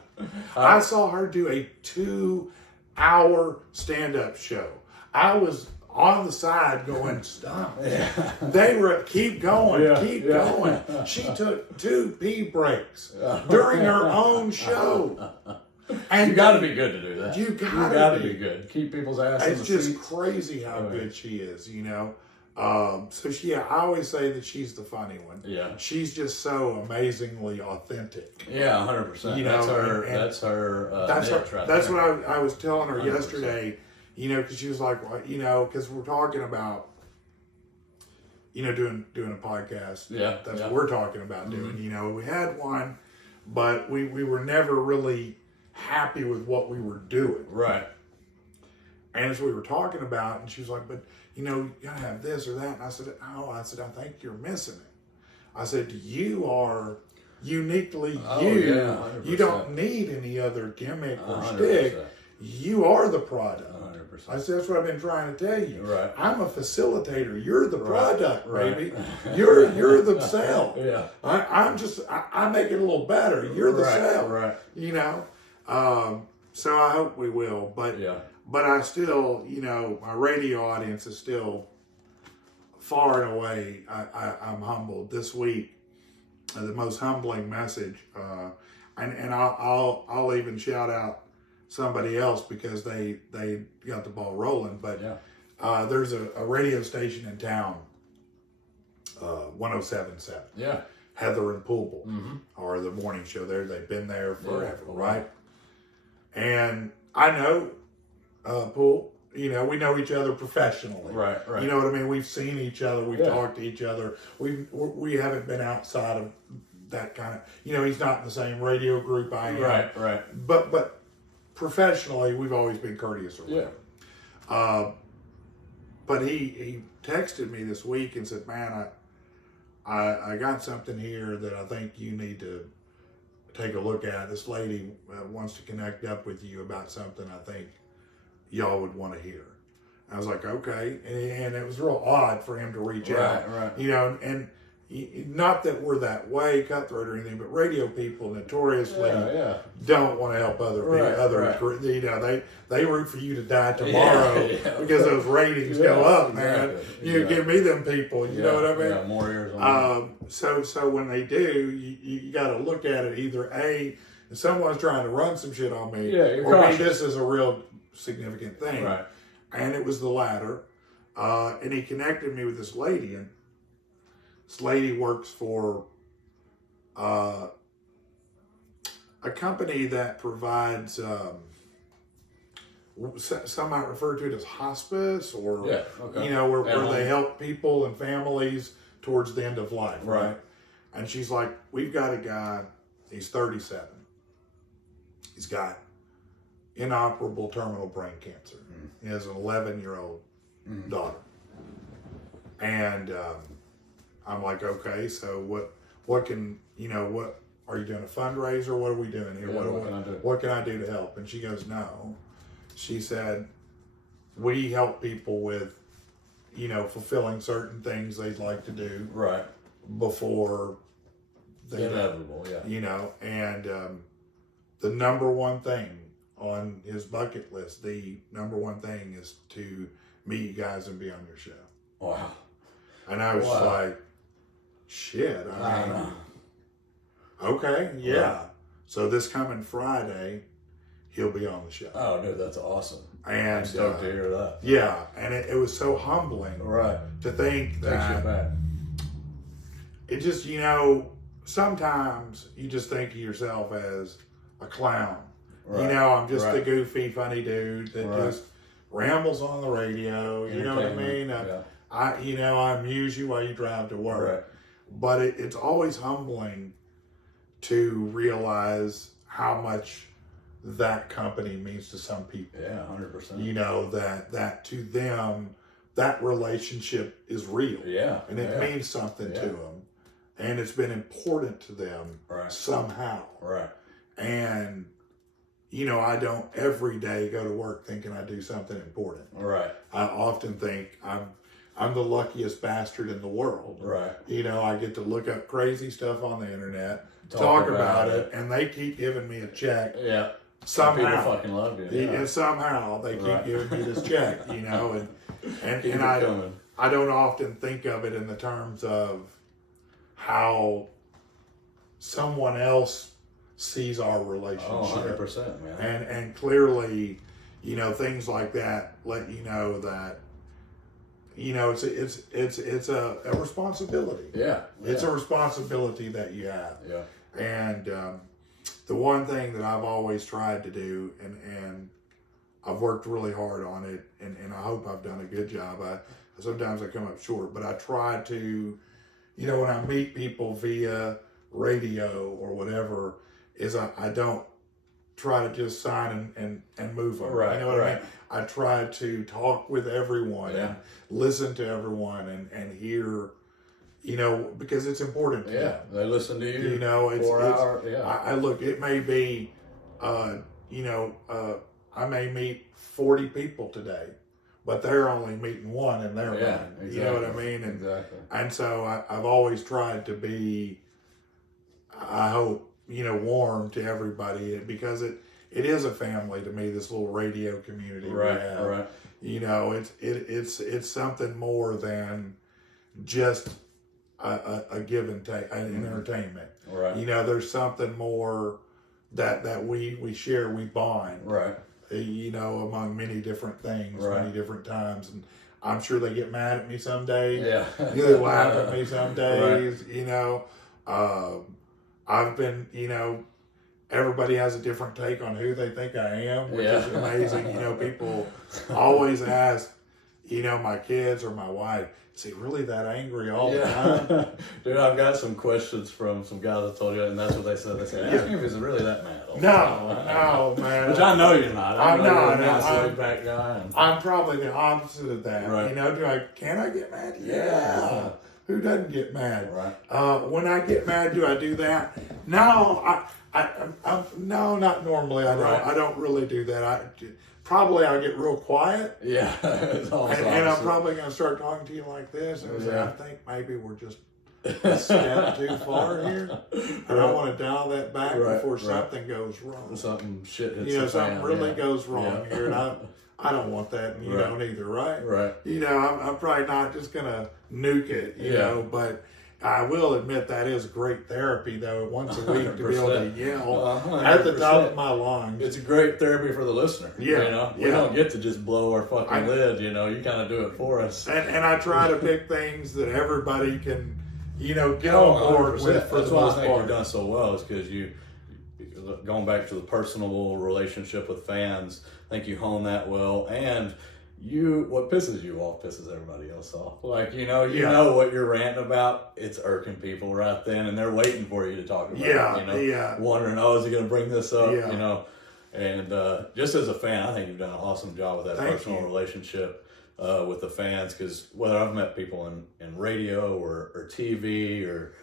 I saw her do a 2-hour stand-up show. I was on the side going, stop. They were, keep going, keep going. She took 2 pee breaks during her own show. And you got to be good to do that. You got to be good. Keep people's ass in the seats. seats. It's just crazy how good she is, you know. So I always say that she's the funny one. She's just so amazingly authentic. 100%. You know, that's her. That's what I was telling her 100%. Yesterday. You know, because she was like, well, you know, because we're talking about, you know, doing a podcast. That's what we're talking about doing. You know, we had one, but we were never really happy with what we were doing. And as we were talking about, and she was like, but you gotta have this or that. And I said, oh, I think you're missing it. I said, you are uniquely you. Yeah, you don't need any other gimmick or stick. You are the product. 100%. I said, that's what I've been trying to tell you. Right. I'm a facilitator. You're the product, right. baby. You're the sale. Yeah. I make it a little better. You're the sale. Right. So I hope we will. But I still, my radio audience is still far and away. I'm humbled this week. The most humbling message, and I'll even shout out somebody else because they got the ball rolling. But there's a radio station in town, 107.7. Yeah. Heather and Poole, or the morning show there. They've been there forever, right? And I know Poole. We know each other professionally. Right. You know what I mean? We've seen each other. We've talked to each other. We haven't been outside of that kind of. He's not in the same radio group I am. Right. But professionally, we've always been courteous around. Yeah. But he texted me this week and said, "Man, I got something here that I think you need to take a look at. This lady wants to connect up with you about something I think y'all would want to hear." I was like, okay. And it was real odd for him to reach out. Right. And not that we're that way, cutthroat or anything, but radio people notoriously don't want to help other people. They root for you to die tomorrow because those ratings go up, man. Give me them people. You know what I mean? Yeah, more ears on So when they do, you got to look at it either A, if someone's trying to run some shit on me, or B, this is a real significant thing. Right. And it was the latter. And he connected me with this lady, and this lady works for a company that provides some might refer to it as hospice, or where they help people and families towards the end of life. Right. And she's like, we've got a guy, he's 37. He's got inoperable terminal brain cancer. He has an 11-year-old daughter. And I'm like, okay, so what can, what are you doing, a fundraiser? What are we doing here? What can I do to help? And she goes, no. She said, we help people with, fulfilling certain things they'd like to do before they inevitable, and the number one thing on his bucket list, the number one thing is to meet you guys and be on your show. Wow. And I was like, shit. I mean, okay, yeah. Right. So this coming Friday, he'll be on the show. Oh, dude, that's awesome. And I'm stoked to hear that. Yeah, and it was so humbling to think that it just, sometimes you just think of yourself as a clown. Right. I'm just a goofy, funny dude that just rambles on the radio. You know what I mean? I amuse you while you drive to work. Right. But it's always humbling to realize how much that company means to some people. Yeah, 100%. That to them, that relationship is real. Yeah. And it means something to them. And it's been important to them somehow. Right. And I don't every day go to work thinking I do something important. Right. I often think I'm the luckiest bastard in the world. Right. I get to look up crazy stuff on the internet, talk about it, and they keep giving me a check. Yeah. Somehow. People fucking love you. Yeah. And somehow they keep giving me this check, and I don't often think of it in the terms of how someone else sees our relationship. Oh, 100%, man. And clearly, things like that let you know that, it's a responsibility. Yeah. It's a responsibility that you have. Yeah. And the one thing that I've always tried to do, and I've worked really hard on it, and I hope I've done a good job. Sometimes I come up short, but I try to, when I meet people via radio or whatever, is I don't try to just sign and move them. Right, You know what I right. mean? I try to talk with everyone and listen to everyone and hear, because it's important to them. They listen to you. It's 4 hours. I look. It may be, I may meet 40 people today, but they're only meeting one in their mind. Exactly. You know what I mean? And, exactly. And so I've always tried to be, I hope, warm to everybody, because it is a family to me, this little radio community we have. Right. It's something more than just a give and take, an entertainment. Right. There's something more that we share, we bond. Right. Among many different things, Right. many different times. And I'm sure they get mad at me some days. Yeah. They laugh at me some days. I've been, everybody has a different take on who they think I am, which is amazing. People always ask, my kids or my wife, is he really that angry all the time? Dude, I've got some questions from some guys I told you, and that's what they said. They said, ask him if he's really that mad. No, man. Which I know you're not. I know you're a nice I'm- laid-back guy. I'm probably the opposite of that. Right. Can I get mad? Yeah. Who doesn't get mad? Right. When I get mad, do I do that? No, no, not normally. I don't really do that. Probably I'll get real quiet. Yeah. And I'm probably going to start talking to you like this and say, I think maybe we're just a step too far here. And I want to dial that back before something goes wrong. Something shit hits the something fan, really goes wrong here. And I don't want that, and you don't either, right? Right. I'm probably not just going to nuke it, you know, but I will admit that is great therapy, though, once a week to be able to yell at the top of my lungs. It's great therapy for the listener. We don't get to just blow our fucking lid, you kind of do it for us. And I try to pick things that everybody can, get on board with. That's why I think you've done so well, is because going back to the personal relationship with fans, I think you hone that well, and what pisses you off pisses everybody else off. Like, know what you're ranting about, it's irking people right then, and they're waiting for you to talk about it, wondering, is he going to bring this up, and just as a fan, I think you've done an awesome job with that personal relationship with the fans, because whether I've met people in radio or TV or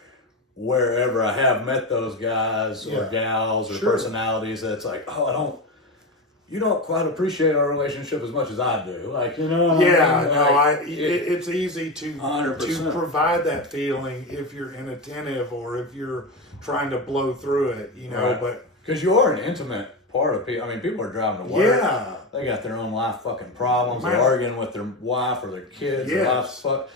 wherever, I have met those guys or gals or personalities that's like, you don't quite appreciate our relationship as much as I do. It's easy to 100%. provide that feeling if you're inattentive or if you're trying to blow through it, but because you are an intimate part of people. I mean, people are driving to work. Yeah. They got their own life fucking problems. They're arguing with their wife or their kids. Their wife's all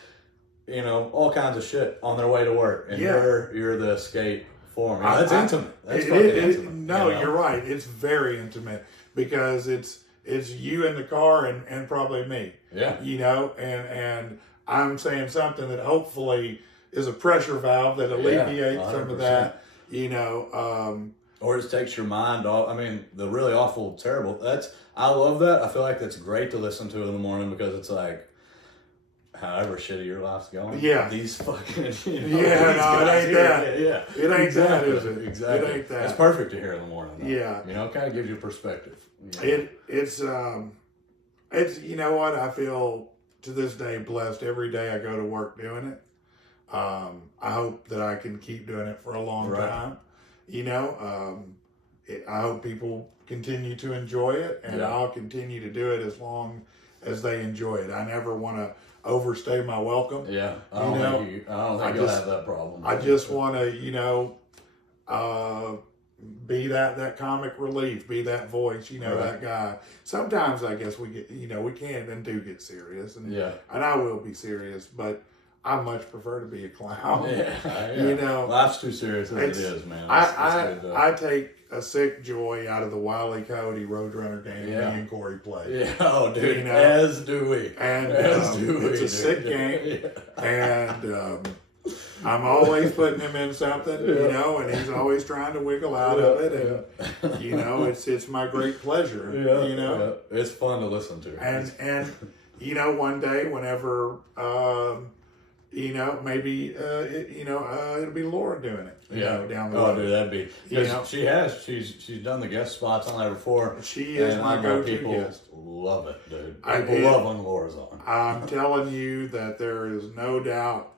kinds of shit on their way to work. And you're the escape for them. That's intimate. That's fucking intimate. No, you're right. It's very intimate because it's you in the car and probably me. Yeah. And I'm saying something that hopefully is a pressure valve that alleviates some of that, or it takes your mind off. I mean, the really awful, terrible, I love that. I feel like that's great to listen to in the morning because it's like, however shitty your life's going. Yeah. These fucking, it ain't that. Yeah. It ain't that, is it? Exactly. It ain't that. It's perfect to hear in the morning, though. Yeah. It kind of gives you perspective. It's I feel to this day blessed every day I go to work doing it. I hope that I can keep doing it for a long time. I hope people continue to enjoy it, and I'll continue to do it as long as they enjoy it. I never want to overstay my welcome. Yeah, I don't think you'll have that problem. I just want to, be that comic relief, be that voice, that guy. Sometimes I guess we get, we can and do get serious, and I will be serious, but I much prefer to be a clown. Life's too serious as it is, man. I take a sick joy out of the Wile E. Coyote Roadrunner game me and Corey play. Yeah, dude, as do we. And it's a sick game, and I'm always putting him in something, and he's always trying to wiggle out of it, and it's my great pleasure. It's fun to listen to. And one day, whenever you know, maybe it'll be Laura doing it. You know, down the road. Dude, that'd be. She's done the guest spots on there before. She is my go-to people guest. Love it, dude. People love when Laura's on. I'm telling you that there is no doubt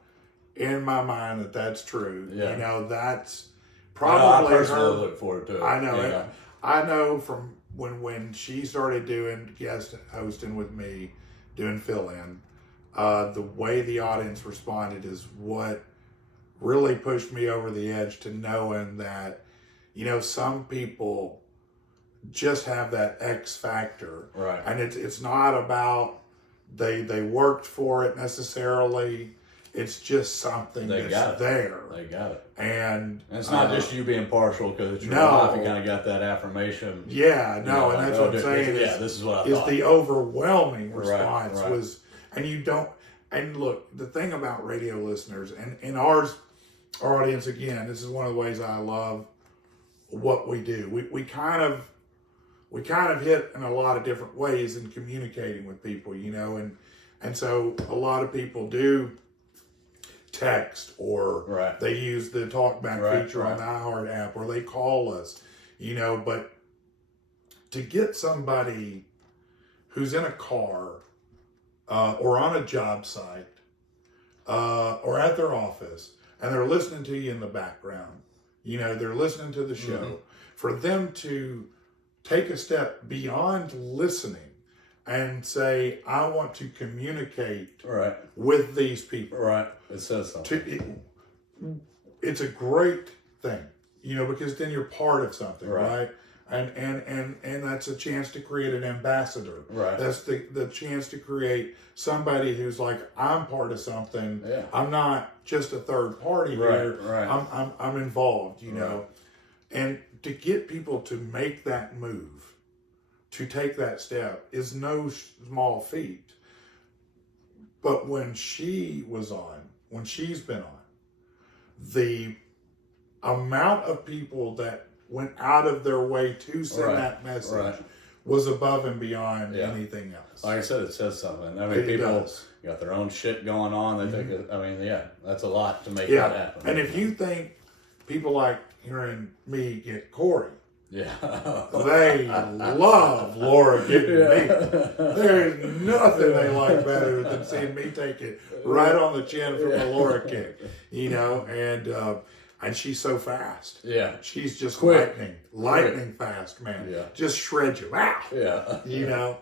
in my mind that that's true. Yeah. You know, that's probably I personally look forward to it. I know it. I know from when she started doing guest hosting with me, doing fill-in, the way the audience responded is what really pushed me over the edge to knowing that, you know, some people just have that X factor. Right. And it's not about they worked for it necessarily. It's just something that's there. They got it. And it's not just you being partial because it's your life. You kind of got that affirmation. Yeah, no, and that's what I'm saying. This is what I thought. The overwhelming response right. was, and you don't, and look, the thing about radio listeners and in our audience, again, this is one of the ways I love what we do. We kind of hit in a lot of different ways in communicating with people, you know, and so a lot of people do text or they use the talkback feature on the iHeart app, or they call us, you know, but to get somebody who's in a car or on a job site or at their office and they're listening to you in the background, you know, they're listening to the show, for them to take a step beyond listening and say, I want to communicate with these people. Right. It says something. It's a great thing, you know, because then you're part of something, right? And that's a chance to create an ambassador. Right. That's the chance to create somebody who's like, I'm part of something. Yeah. I'm not just a third party here. Right. I'm involved, you know. And to get people to make that move, to take that step, is no small feat. But when she's been on, the amount of people that went out of their way to send that message was above and beyond anything else. Like I said, it says something. I mean, people got their own shit going on. They think, that's a lot to make that happen. And if you think people like hearing me get Corey, they love Laura getting me. There's nothing they like better than seeing me take it right on the chin from a Laura kick, you know, and she's so fast. Yeah. She's just lightning fast, man. Yeah. Just shreds you. Wow. Yeah. You know.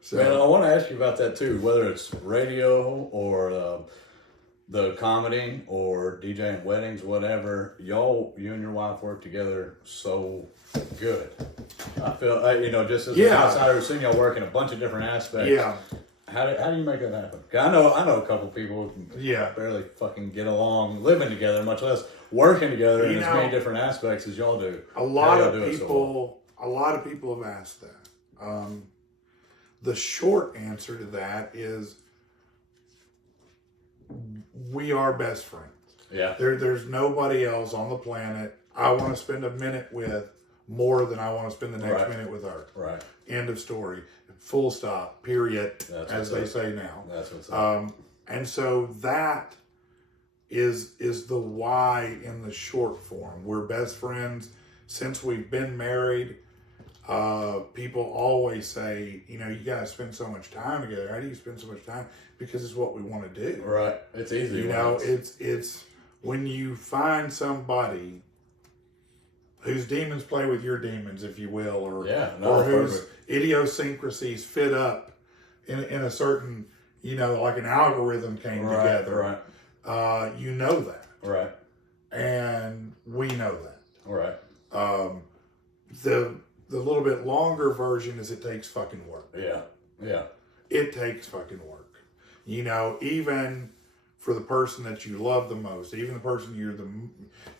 So, man, I want to ask you about that too, whether it's radio or the comedy or DJing weddings, whatever. You and your wife work together so good. I feel, you know, just as an outsider who's seen y'all work in a bunch of different aspects. Yeah. How do you make that happen? 'Cause I know a couple people who can barely fucking get along living together, much less working together in as many different aspects as y'all do. A lot of people have asked that. The short answer to that is we are best friends. Yeah. There's nobody else on the planet I want to spend a minute with more than I want to spend the next minute with her. Right. End of story. Full stop. Period. As they say now. That's what's up. And so that is the why in the short form. We're best friends since we've been married. People always say, you know, you guys spend so much time together. How do you spend so much time? Because it's what we want to do. Right. It's easy. You know, it's when you find somebody whose demons play with your demons, if you will, or whose idiosyncrasies fit up in a certain, you know, like an algorithm came together. Right. You know that. Right. And we know that. Right. The little bit longer version is it takes fucking work. Yeah. Yeah. It takes fucking work. You know, even for the person that you love the most, even the person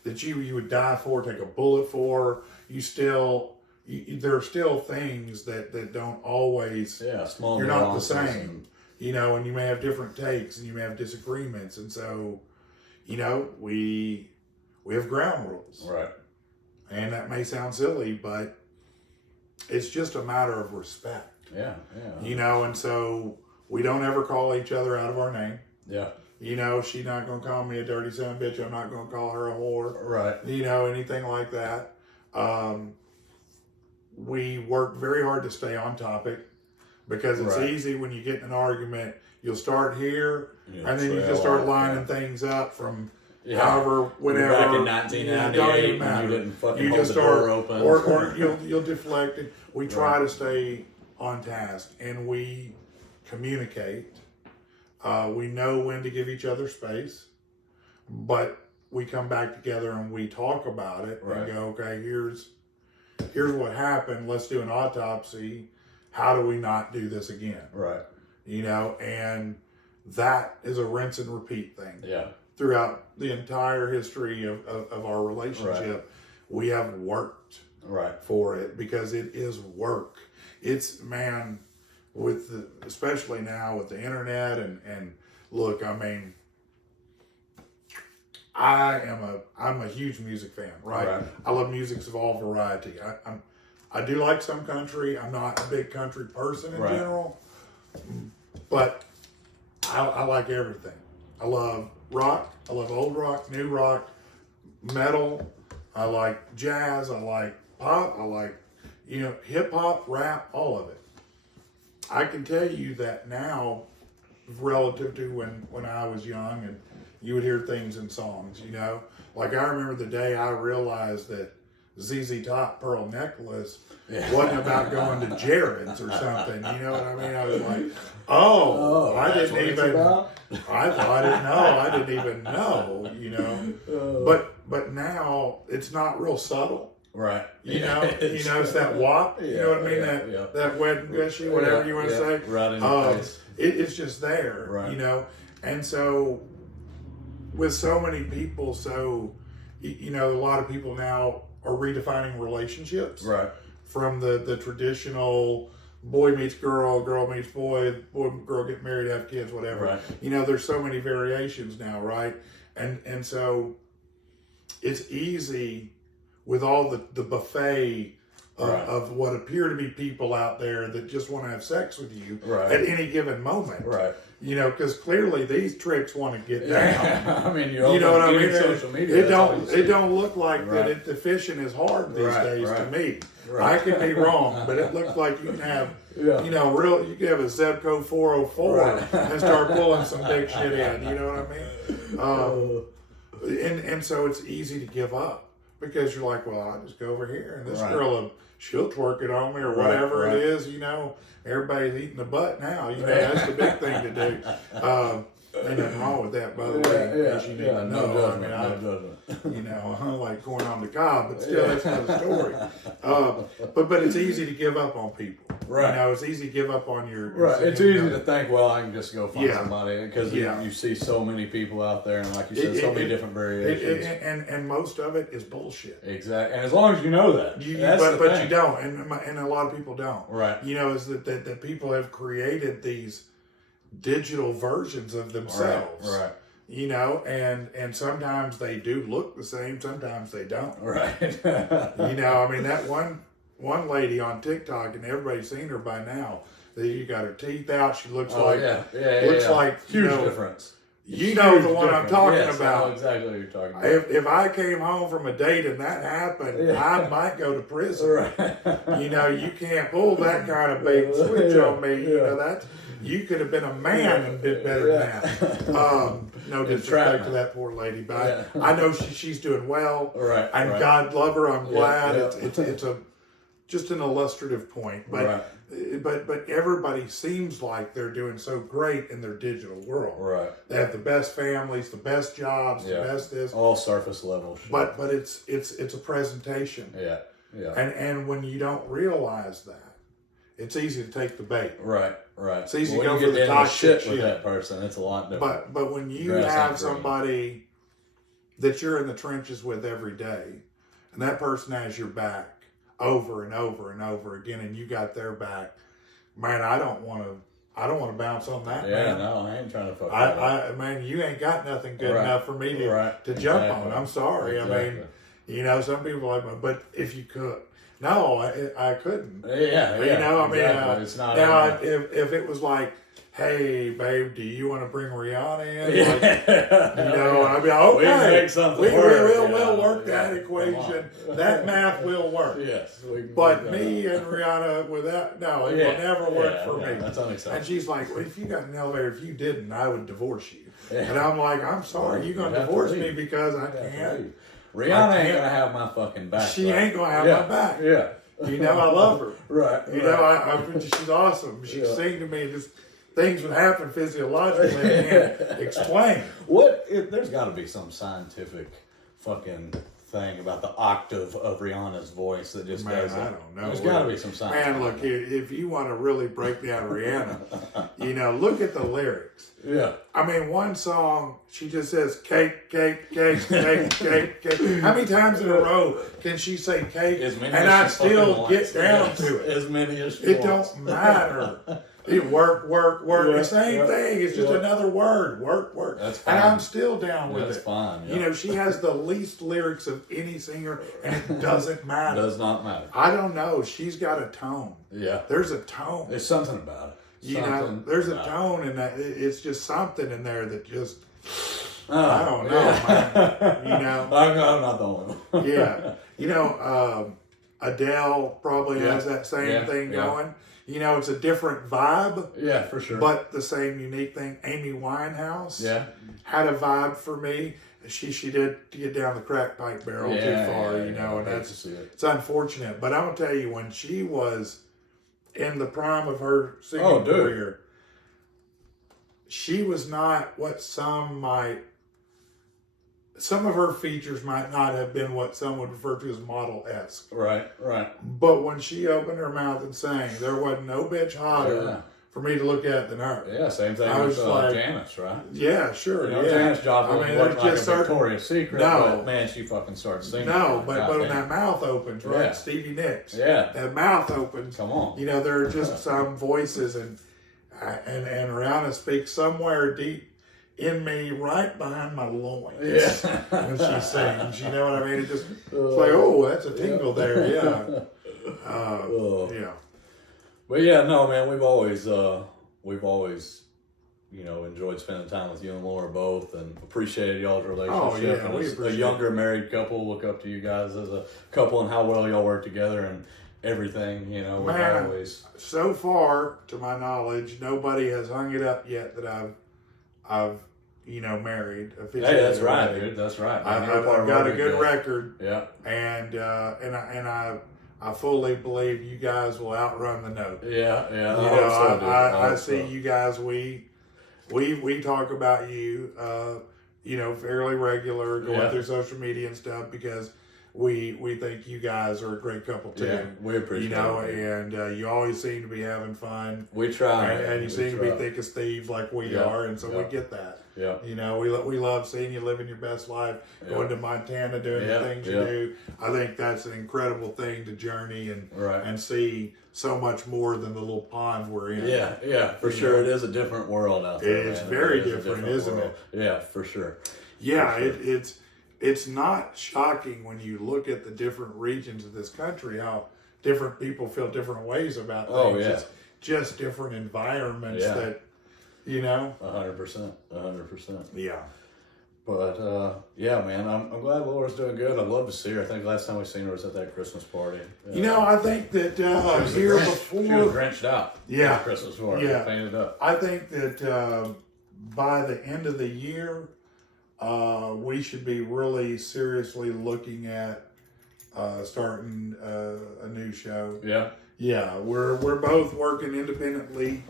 that you would die for, take a bullet for, there are still things that don't always, small, you're not the same, you know, and you may have different takes and you may have disagreements. And so, you know, we have ground rules. Right. And that may sound silly, but it's just a matter of respect. Yeah, yeah. You know, and so we don't ever call each other out of our name. Yeah. You know, she's not going to call me a dirty son of a bitch. I'm not going to call her a whore. Right. You know, anything like that. We work very hard to stay on topic because it's easy when you get in an argument. You'll start here, and then you just start lining things up from however, whenever. You're back in 1998, and you didn't fucking hold the door open. Or you'll deflect it. We try to stay on task, and we communicate. We know when to give each other space, but we come back together and we talk about it and go, okay, here's what happened. Let's do an autopsy. How do we not do this again? Right. You know, and that is a rinse and repeat thing. Yeah. Throughout the entire history of our relationship, we have worked for it because it is work. It's, man, especially now with the internet and look, I mean, I'm a huge music fan, right? I love music of all variety. I do like some country. I'm not a big country person in general, but I like everything. I love rock. I love old rock, new rock, metal. I like jazz. I like pop. I like, hip hop, rap, all of it. I can tell you that now, relative to when I was young and you would hear things in songs, like I remember the day I realized that ZZ Top Pearl Necklace wasn't about going to Jared's or something. You know what I mean? I was like, I didn't even know. I didn't even know, but now it's not real subtle. Right. It's that wop, you know what I mean? That wet and gushy, whatever you want to say. Right in your face. It's just there, and so with so many people, a lot of people now are redefining relationships. Right. From the traditional boy meets girl, girl meets boy, girl get married, have kids, whatever. Right. There's so many variations now, right? And so it's easy with all the buffet of what appear to be people out there that just want to have sex with you at any given moment. Right. Because clearly these tricks want to get down. I mean, you know what I mean? Social media. It don't look like that. The fishing is hard these days to me. Right. I could be wrong, but it looks like you can have, you can have a Zebco 404 and start pulling some big shit in. You know what I mean? And so it's easy to give up because you're like, well, I'll just go over here and this girl, she'll twerk it on me or whatever it is. Everybody's eating the butt now. That's the big thing to do. Ain't nothing wrong with that, by the way. No judgment. I'm like going on the cob, but still, that's another story. But it's easy to give up on people. Right. It's easy to give up on your. Right. It's easy to think, well, I can just go find somebody because you see so many people out there, and like you said, so many different variations. And most of it is bullshit. Exactly. And as long as you know that, but you don't, and a lot of people don't. Right. Is that people have created these digital versions of themselves. Right. And sometimes they do look the same, sometimes they don't. Right. That one lady on TikTok, and everybody's seen her by now. You got her teeth out. She looks like huge difference. The one I'm talking about. I know exactly what you're talking about. If I came home from a date and that happened, I might go to prison. Right. You can't pull that kind of bait switch on me. That's. You could have been a man and did better than that. No disrespect to that poor lady, but I know she's doing well. Right. And God love her. I'm glad. It's just an illustrative point. But everybody seems like they're doing so great in their digital world. Right. They have the best families, the best jobs, the best this. All surface level shit. But it's a presentation. Yeah. Yeah. And when you don't realize that, it's easy to take the bait. Right. It's easy to go for the toxic shit with that person. It's a lot different. But when you have somebody that you're in the trenches with every day, and that person has your back over and over and over again, and you got their back, man, I don't want to bounce on that. Yeah, man. No, I ain't trying to fuck. Man, you ain't got nothing good enough for me to jump on. I'm sorry. Exactly. You know, some people are like, but if you could. No, I couldn't. Yeah. You know, I mean, exactly. It's not now if it was like, hey, babe, do you want to bring Rihanna in? Yeah. Like, you know, I'd be like, We okay, make something work. we'll work that equation. That math will work. Yes. But me and Rihanna without, no, it will never work for me. That's unacceptable. And she's like, well, if you got an elevator, if you didn't, I would divorce you. Yeah. And I'm like, I'm sorry, you're going to divorce me because I can't. Rihanna ain't going to have my fucking back. She ain't going to have my back. Yeah. You know, I love her. Right. You know, she's awesome. She'd sing to me just things would happen physiologically I can't explain. There's got to be some scientific fucking thing about the octave of Rihanna's voice that just does it. I don't know. There's got to be some science. Man, look, if you want to really break down Rihanna, you know, look at the lyrics. Yeah. I mean, one song, she just says cake, cake, cake, cake, cake, cake. How many times in a row can she say cake and I still get down to it? As many as she It wants. don't matter. It work. The same thing. It's just another word. Work. That's fine. And I'm still down with it. That's fine. Yeah. You know, she has the least lyrics of any singer, and it doesn't matter. Does not matter. I don't know. She's got a tone. Yeah. There's a tone. There's something about it. You know, there's a tone, and it's just something in there that just. I don't know, man. You know, I'm not the only one. Yeah. You know, Adele probably has that same thing going. You know, it's a different vibe. Yeah, for sure. But the same unique thing. Amy Winehouse had a vibe for me. She did get down the crack pipe barrel too far, you know, and it's unfortunate. But I'm going to tell you, when she was in the prime of her singing career, she was not what some of her features might not have been what some would refer to as model-esque. Right. But when she opened her mouth and sang, there wasn't no bitch hotter for me to look at than her. Yeah, same thing with Janice, right? Yeah, sure. You know, Janice Joplin wasn't like a Victoria's Secret, but man, she fucking started singing. No, but when that mouth opens, right? Yeah. Stevie Nicks. Yeah. That mouth opens. Come on. You know, there are just some voices, and Rihanna speaks somewhere deep in me, right behind my loins. Yeah. When she sings, you know what I mean? It's like, oh, that's a tingle there. Yeah. Yeah. But yeah, no, man, we've always, you know, enjoyed spending time with you and Laura both, and appreciated y'all's relationship. Oh yeah, and we as appreciate a younger married couple, look up to you guys as a couple and how well y'all work together and everything. You know, man, always. So far, to my knowledge, nobody has hung it up yet that I've you know, married officially. Hey, that's right, dude. That's right. I've got a good record. Yeah. And I fully believe you guys will outrun the note. Yeah. You know, I see you guys. We talk about you, you know, fairly regular, going through social media and stuff, because we think you guys are a great couple too. Yeah, we appreciate it. You know, it. and you always seem to be having fun. We try. And you seem to be thick as thieves like we are, and so we get that. Yeah. You know, we love seeing you living your best life, going to Montana, doing the things you do. I think that's an incredible thing to journey and see so much more than the little pond we're in. Yeah, for sure. It is a different world out there. It's very different, isn't it? Yeah, for sure. Yeah, it's not shocking when you look at the different regions of this country, how different people feel different ways about things. Oh, yeah. It's just different environments that, you know. 100%. Yeah. But, yeah, man, I'm glad Laura's doing good. I'd love to see her. I think last time we seen her was at that Christmas party. You know, I think that here before... She was drenched out. Yeah. At the Christmas party. Yeah. Painted up. I think that by the end of the year, we should be really seriously looking at starting a new show. Yeah. Yeah, we're both working independently.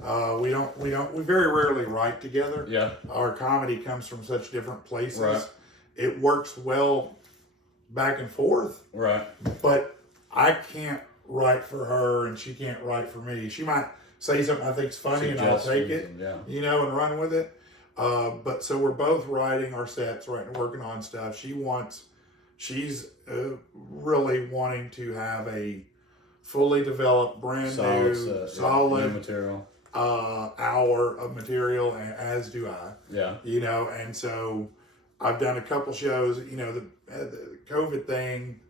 We very rarely write together. Yeah. Our comedy comes from such different places. Right. It works well back and forth. Right. But I can't write for her and she can't write for me. She might say something I think's funny and I'll take it, you know, and run with it. But so we're both writing our sets, right, and working on stuff. She's really wanting to have a fully developed, brand new, solid material. Hour of material, as do I. Yeah. You know, and so I've done a couple shows, you know, the COVID thing,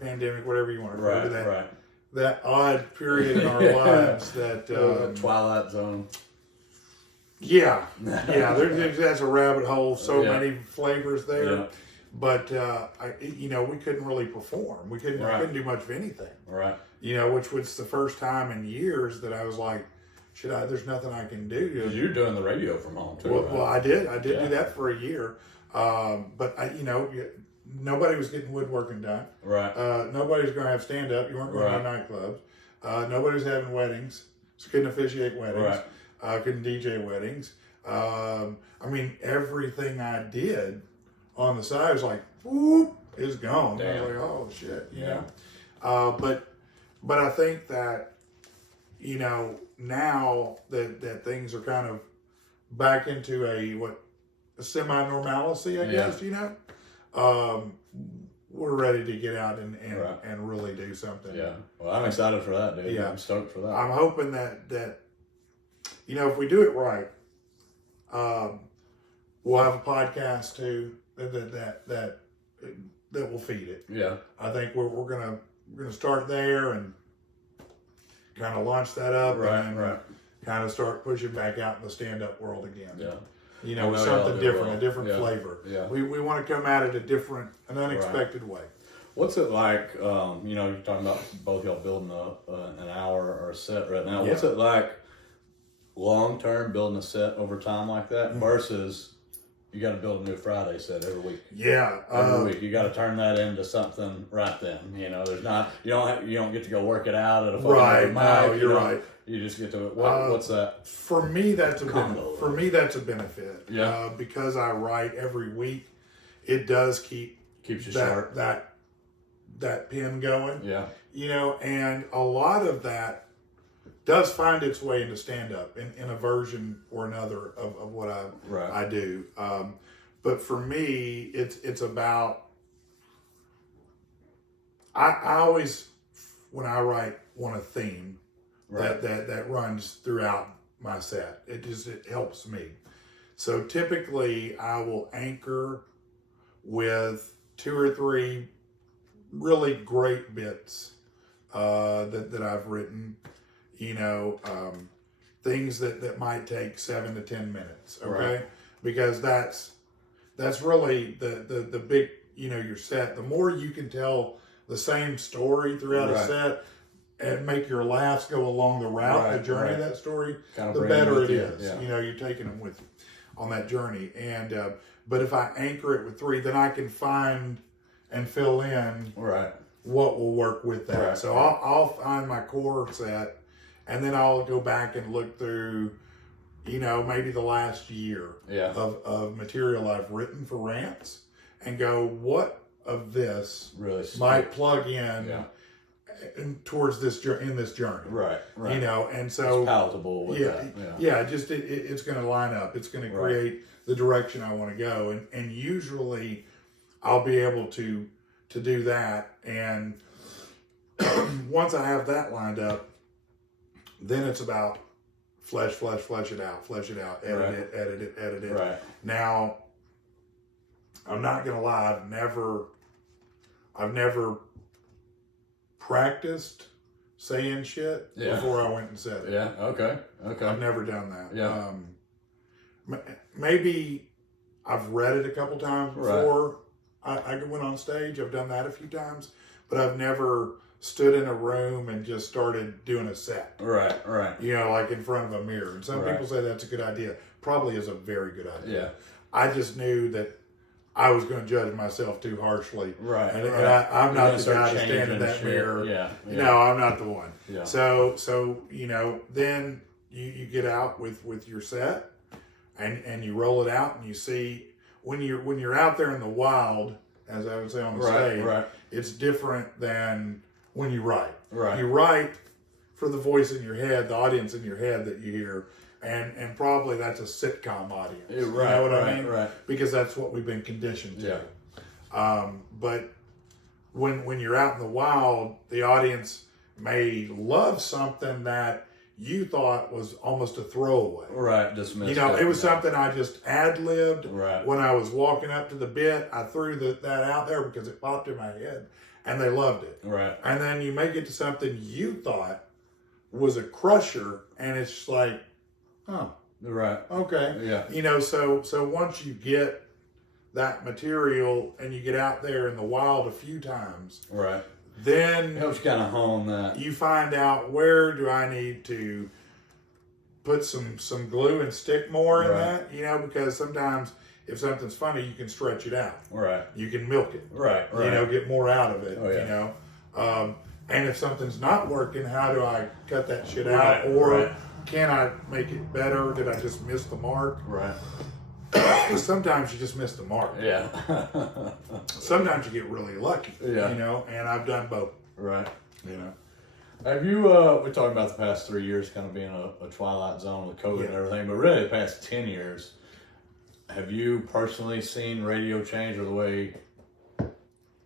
pandemic, whatever you want to refer to that. Right. That odd period in our lives that Twilight Zone. Yeah, that's a rabbit hole. So many flavors there. Yeah. But we couldn't really perform. We couldn't do much of anything. Right. You know, which was the first time in years that I was like, there's nothing I can do. Because you're doing the radio from home too. Well, I did do that for a year. But nobody was getting woodworking done. Right. Nobody was going to have stand up. You weren't going to nightclubs. Nobody was having weddings. So couldn't officiate weddings. Right. Couldn't DJ weddings. I mean, everything I did on the side was like, whoop, is gone. Damn. I was like, oh shit, you know. But I think that, you know, now that things are kind of back into a semi-normalcy, I guess, you know. We're ready to get out and really do something. Yeah. Well, I'm excited for that, dude. Yeah. I'm stoked for that. I'm hoping that you know, if we do it right, we'll have a podcast too that will feed it. Yeah. I think we're gonna start there and kind of launch that up, and kind of start pushing back out in the stand-up world again. Yeah. You know, with something different, a different flavor. Yeah. We want to come at it an unexpected way. What's it like, you know, you're talking about both y'all building an hour or a set right now. What's it like long-term building a set over time like that versus you got to build a new Friday set every week? Yeah. Every week. You got to turn that into something right then. You know, there's not, you don't get to go work it out at a fucking No, you're right. You just get to, what's that? For me, that's a Combo. For me, that's a benefit. Yeah. Because I write every week, it does keeps you sharp. That pen going. Yeah. You know, and a lot of that does find its way into stand-up in a version or another of what I do. But for me, it's about, I always, when I write, want a theme that runs throughout my set. It helps me. So typically I will anchor with 2 or 3 really great bits that I've written, you know, things that might take 7 to 10 minutes, okay? Right. Because that's really the big, you know, your set. The more you can tell the same story throughout a set and make your laughs go along the route, the journey of that story, the better it is. Yeah. You know, you're taking them with you on that journey. And but if I anchor it with 3, then I can find and fill in what will work with that. Right. So I'll find my core set, and then I'll go back and look through, you know, maybe the last year of material I've written for rants, and go, what of this might plug in towards this journey, right? You know, and so it's palatable with that. Just it's going to line up. It's going to create the direction I want to go, and usually I'll be able to do that. And once I have that lined up, then it's about flesh it out, edit it. Right. Now, I'm not gonna lie, I've never practiced saying shit before I went and said it. Yeah. Okay. I've never done that. Yeah. Maybe I've read it a couple times before I went on stage. I've done that a few times, but I've never stood in a room and just started doing a set. Right. You know, like in front of a mirror. And some people say that's a good idea. Probably is a very good idea. Yeah. I just knew that I was going to judge myself too harshly. Right. And I'm not the guy to stand in that mirror. Yeah. No, I'm not the one. Yeah. So you know, then you get out with your set and you roll it out, and you see when you're out there in the wild, as I would say on the stage, it's different than when you write. Right. You write for the voice in your head, the audience in your head that you hear, and probably that's a sitcom audience. Right. You know what I mean? Right. Because that's what we've been conditioned to. Yeah. But when you're out in the wild, the audience may love something that you thought was almost a throwaway. Right, dismissed. You know, it was something I just ad-libbed. Right. When I was walking up to the bit, I threw that out there because it popped in my head, and they loved it. Right. And then you make it to something you thought was a crusher, and it's just like, oh, right, okay, yeah. You know, so once you get that material and you get out there in the wild a few times, right, then it helps you kind of hone that. You find out, where do I need to put some glue and stick more in that, you know, because sometimes if something's funny, you can stretch it out. Right. You can milk it. Right. You know, get more out of it. Oh, yeah. You know, and if something's not working, how do I cut that shit out, or can I make it better? Did I just miss the mark? Right. Sometimes you just miss the mark. Yeah. Sometimes you get really lucky. Yeah. You know, and I've done both. Right. You know. Have you, we're talking about the past 3 years kind of being a twilight zone with COVID and everything, but really the past 10 years, have you personally seen radio change, or the way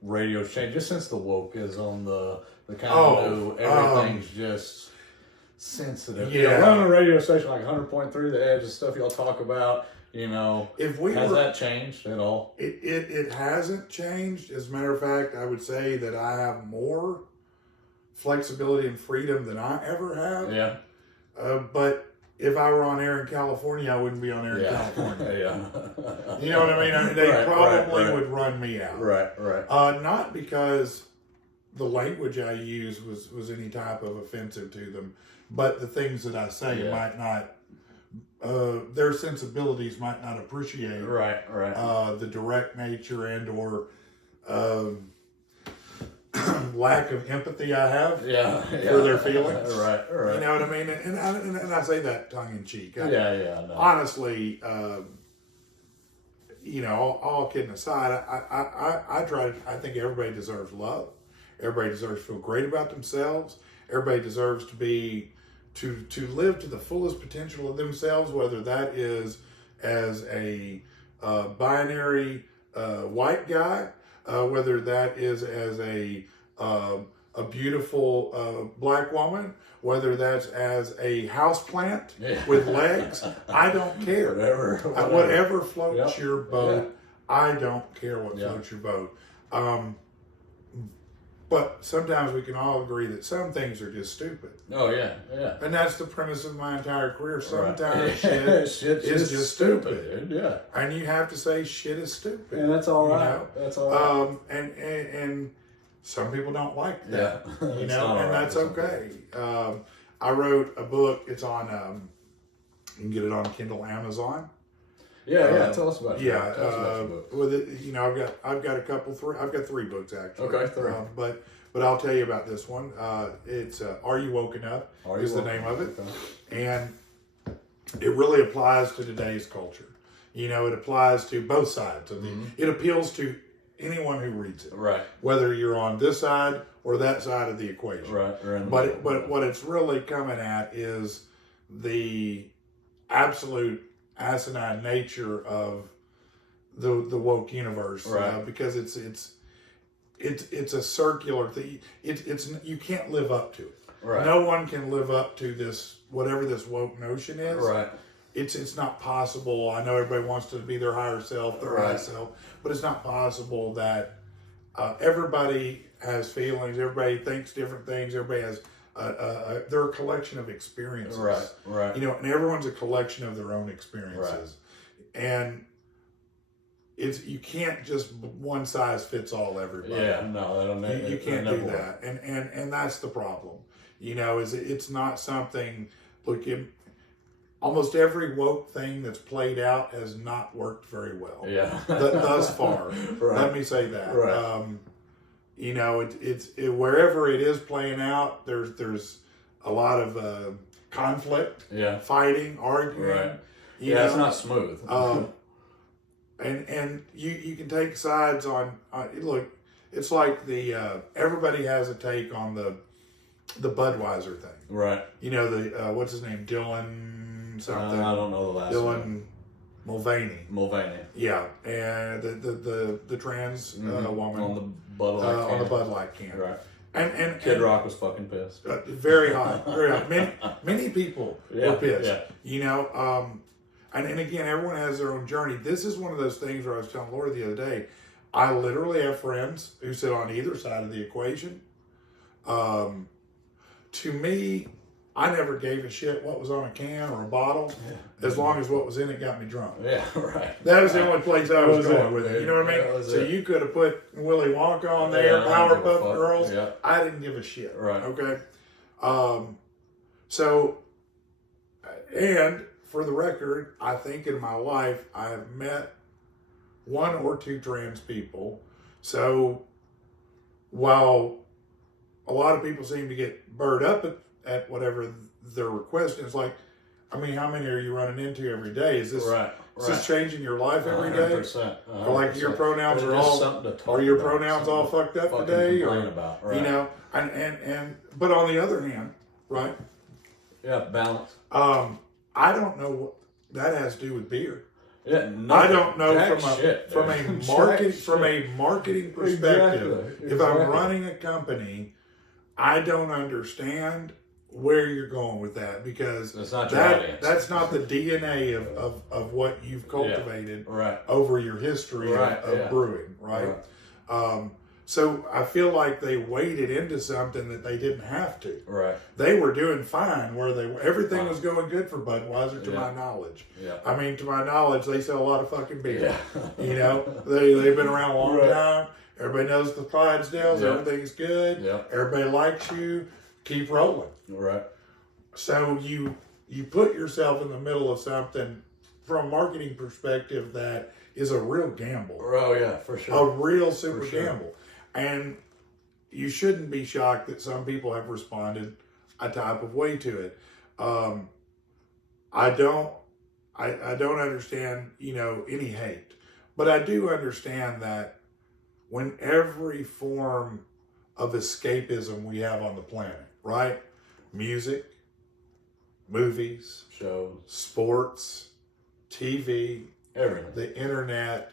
radio's changed, just since the wokeism, the kind of new, everything's just sensitive. Yeah. You know, running a radio station like 100.3, the edge of stuff y'all talk about, you know, has that changed at all? It hasn't changed. As a matter of fact, I would say that I have more flexibility and freedom than I ever have. Yeah. But if I were on air in California, I wouldn't be on air in California. Yeah. You know what I mean? I mean, they probably would run me out. Right. Not because the language I use was any type of offensive to them, but the things that I say might not, their sensibilities might not appreciate. Right. The direct nature and or lack of empathy I have for their feelings. Right. You know what I mean? And I say that tongue in cheek. No. Honestly, you know, all kidding aside, I think everybody deserves love. Everybody deserves to feel great about themselves. Everybody deserves to live to the fullest potential of themselves, whether that is as a binary white guy, whether that is as a beautiful black woman, whether that's as a houseplant with legs. I don't care. Whatever floats your boat. I don't care what floats your boat. But sometimes we can all agree that some things are just stupid. Oh, yeah. And that's the premise of my entire career. Sometimes shit is just stupid. Yeah. And you have to say shit is stupid. And that's all right. You know? That's all right. And some people don't like that. Yeah. You know, and that's okay. I wrote a book. It's on, you can get it on Kindle, Amazon. Yeah. Tell us about it. Yeah, with it, you know, I've got 3 books actually. Okay, 3. But I'll tell you about this one. It's Are You Woken Up? Is the name of it, and it really applies to today's culture. You know, it applies to both sides of it appeals to anyone who reads it, right? Whether you're on this side or that side of the equation, right? But what it's really coming at is the absolute asinine nature of the woke universe, because it's a circular thing. It's you can't live up to it. Right. No one can live up to this, whatever this woke notion is. Right. It's not possible. I know everybody wants to be their higher self, their high self, but it's not possible that everybody has feelings. Everybody thinks different things. Everybody has. They're a collection of experiences, right. You know, and everyone's a collection of their own experiences, and you can't just one size fits all everybody. Yeah, no, you can't do that, and that's the problem. You know, is it's not something. Look, almost every woke thing that's played out has not worked very well. Yeah, thus far. Let me say that. Right. You know, it's wherever it is playing out, there's a lot of conflict, fighting, arguing. Right. It's not smooth. And you can take sides on look. It's like everybody has a take on the Budweiser thing. Right. You know what's his name, Dylan something. I don't know the last name. Dylan Mulvaney. Yeah, and the trans woman on the Bud Light can. on the Bud Light can. Right. And Kid Rock was fucking pissed. Very high, very high. Many people were pissed. Yeah. You know, and again, everyone has their own journey. This is one of those things where I was telling Laura the other day, I literally have friends who sit on either side of the equation. To me, I never gave a shit what was on a can or a bottle, as long as what was in it got me drunk. Yeah, right. That was the only place I was going with it. You know what I mean? So you could have put Willy Wonka on there, Powerpuff Girls. Yeah. I didn't give a shit. Right. Okay. So, and for the record, I think in my life I have met 1 or 2 trans people. So while a lot of people seem to get burred up at whatever their request is, like, I mean, how many are you running into every day? Is this is this changing your life every day? 100%. Or like your pronouns are all your pronouns all fucked up today, or about, right. You know, and but on the other hand, right? Yeah, balance. I don't know what that has to do with beer. Yeah, I don't know from a marketing perspective. Exactly. If I'm running a company, I don't understand where you're going with that, because that's not your audience. That's not the DNA of what you've cultivated over your history of brewing, right? So I feel like they waded into something that they didn't have to. Right. They were doing fine where they were. Everything was going good for Budweiser, to my knowledge. Yeah. I mean, to my knowledge, they sell a lot of fucking beer. Yeah. You know, they've been around a long time. Everybody knows the Clydesdales. Yeah. Everything's good. Yeah. Everybody likes you. Keep rolling. Right. So you put yourself in the middle of something from a marketing perspective that is a real gamble. Oh yeah, for sure. A real super gamble. And you shouldn't be shocked that some people have responded a type of way to it. I don't understand, you know, any hate, but I do understand that when every form of escapism we have on the planet, right? Music, movies, shows, sports, TV, everything, the internet,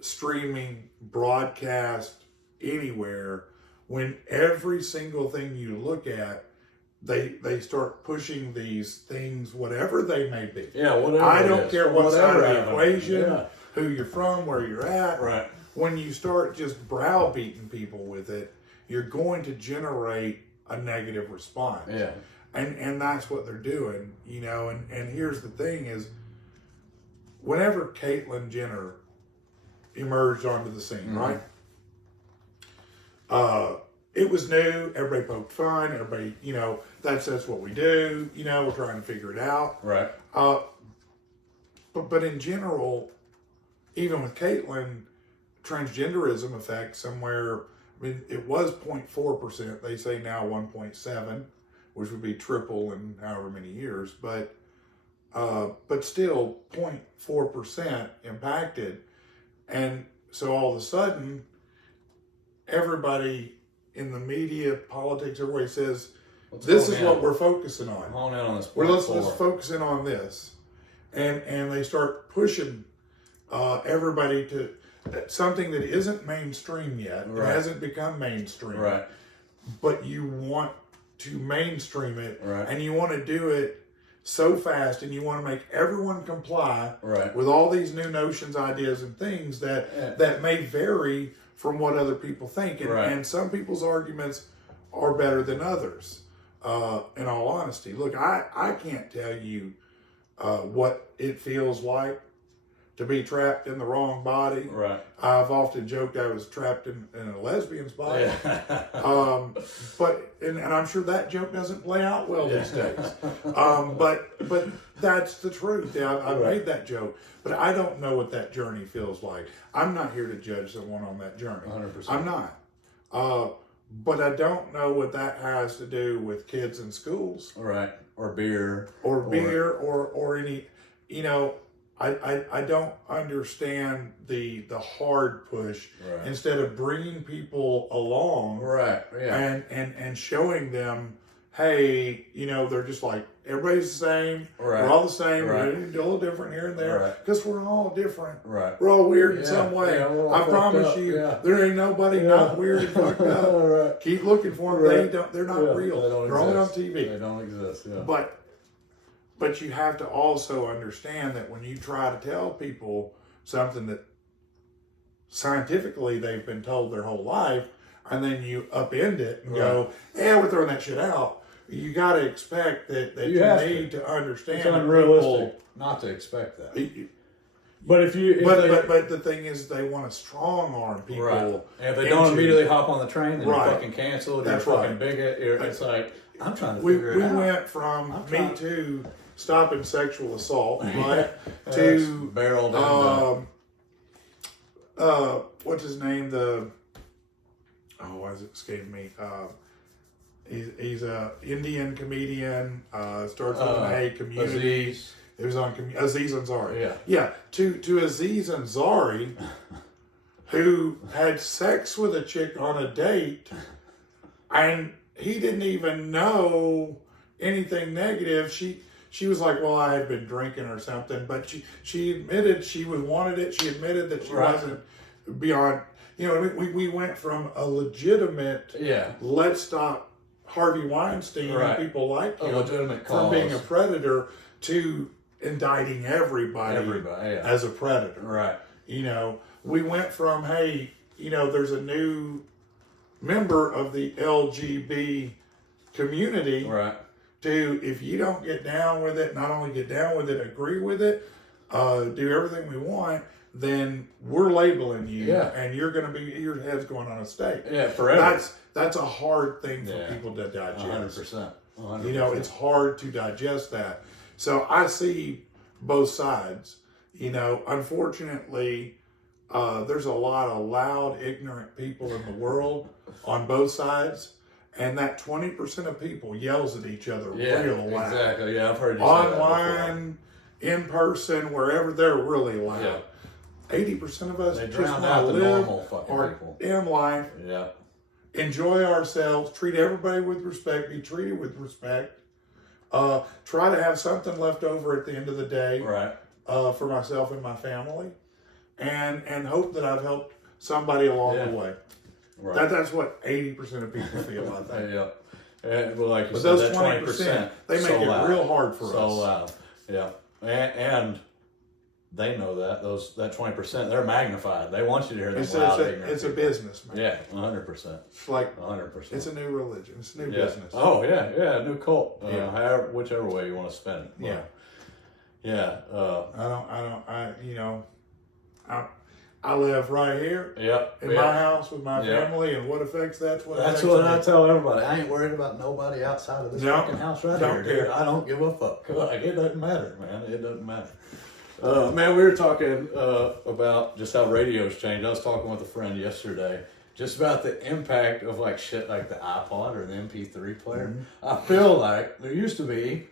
streaming, broadcast, anywhere, when every single thing you look at, they start pushing these things, whatever they may be. Yeah, whatever. I don't care what side of the equation, who you're from, where you're at. Right. When you start just browbeating people with it, you're going to generate a negative response. Yeah. And that's what they're doing, you know. And here's the thing is, whenever Caitlyn Jenner emerged onto the scene, right? It was new. Everybody poked fun. Everybody, you know, that's what we do. You know, we're trying to figure it out. Right. But in general, even with Caitlyn, transgenderism affects somewhere. I mean, it was 0.4%. They say now 1.7, which would be triple in however many years. But still 0.4% impacted. And so all of a sudden, everybody in the media, politics, everybody says, this is what we're focusing on. Hone in on this. Let's focus in on this. And they start pushing everybody to something that isn't mainstream yet. Right. It hasn't become mainstream. Right. But you want to mainstream it. Right. And you want to do it so fast, and you want to make everyone comply with all these new notions, ideas, and things that may vary from what other people think. And some people's arguments are better than others, in all honesty. Look, I can't tell you what it feels like to be trapped in the wrong body. Right. I've often joked I was trapped in a lesbian's body. Yeah. But I'm sure that joke doesn't play out well these days. But that's the truth. Yeah, I've made that joke. But I don't know what that journey feels like. I'm not here to judge someone on that journey. 100%. I'm not. But I don't know what that has to do with kids in schools. Right. Or beer. Or any, you know, I don't understand the hard push instead of bringing people along, and showing them, hey, they're just like, everybody's the same. Right. We're all the same. Right. We're a little different here and there because we're all different. Right. We're all weird in some way. I promise you, there ain't nobody not weird and fucked up. Right. Keep looking for them. They're not real. They're only on TV. They don't exist. Yeah. But you have to also understand that when you try to tell people something that scientifically they've been told their whole life, and then you upend it and go, "Yeah, we're throwing that shit out." You got to expect that you need to understand. It's unrealistic not to expect that. But but the thing is, they want to strong arm people. Right. And if they don't immediately hop on the train, then you're fucking canceled. That's you're fucking bigot. It's like, I'm trying to figure it out. We went from Me Too, stopping sexual assault, right, to barreled what's his name? Why is it escaping me? He's a Indian comedian. Starts with an A. Community. Aziz. It was on Aziz Ansari. Yeah. To Aziz Ansari, who had sex with a chick on a date, and he didn't even know anything negative. She was like, well, I had been drinking or something, but she admitted she wanted it. She admitted that she wasn't beyond. We went from a legitimate let's stop Harvey Weinstein and people like him from being a predator to indicting everybody as a predator. Right. We went from, hey, there's a new member of the LGB community to, if you don't get down with it, not only get down with it, agree with it, do everything we want, then we're labeling you and you're going to be, your head's going on a stake. Yeah, forever. That's a hard thing for people to digest. 100%. It's hard to digest that. So I see both sides. Unfortunately, there's a lot of loud, ignorant people in the world on both sides. And that 20% of people yells at each other real loud. Exactly. Yeah, I've heard you online, in person, wherever, they're really loud. Yeah. 80% of us just want out to the live normal fucking our people. damn life. Yeah. Enjoy ourselves. Treat everybody with respect. Be treated with respect. Try to have something left over at the end of the day. Right. For myself and my family, and hope that I've helped somebody along the way. Right. That's what 80% of people feel, I think. And, well, like you but said, those that 20%, they make it real hard for us. So loud. Yeah. And they know that. That 20%, they're magnified. They want you to hear them loud. It's a business, man. Yeah, 100%. It's like 100%. It's a new religion. It's a new business. Oh, yeah, new cult. Whichever way you want to spend it. Yeah. Yeah. I live right here in my house with my family, and what affects that's what I tell everybody. I ain't worried about nobody outside of this fucking house right here. I don't give a fuck. Like, it doesn't matter, man. It doesn't matter. Man, we were talking about just how radio's changed. I was talking with a friend yesterday just about the impact of like shit like the iPod or the MP3 player. Mm-hmm. I feel like there used to be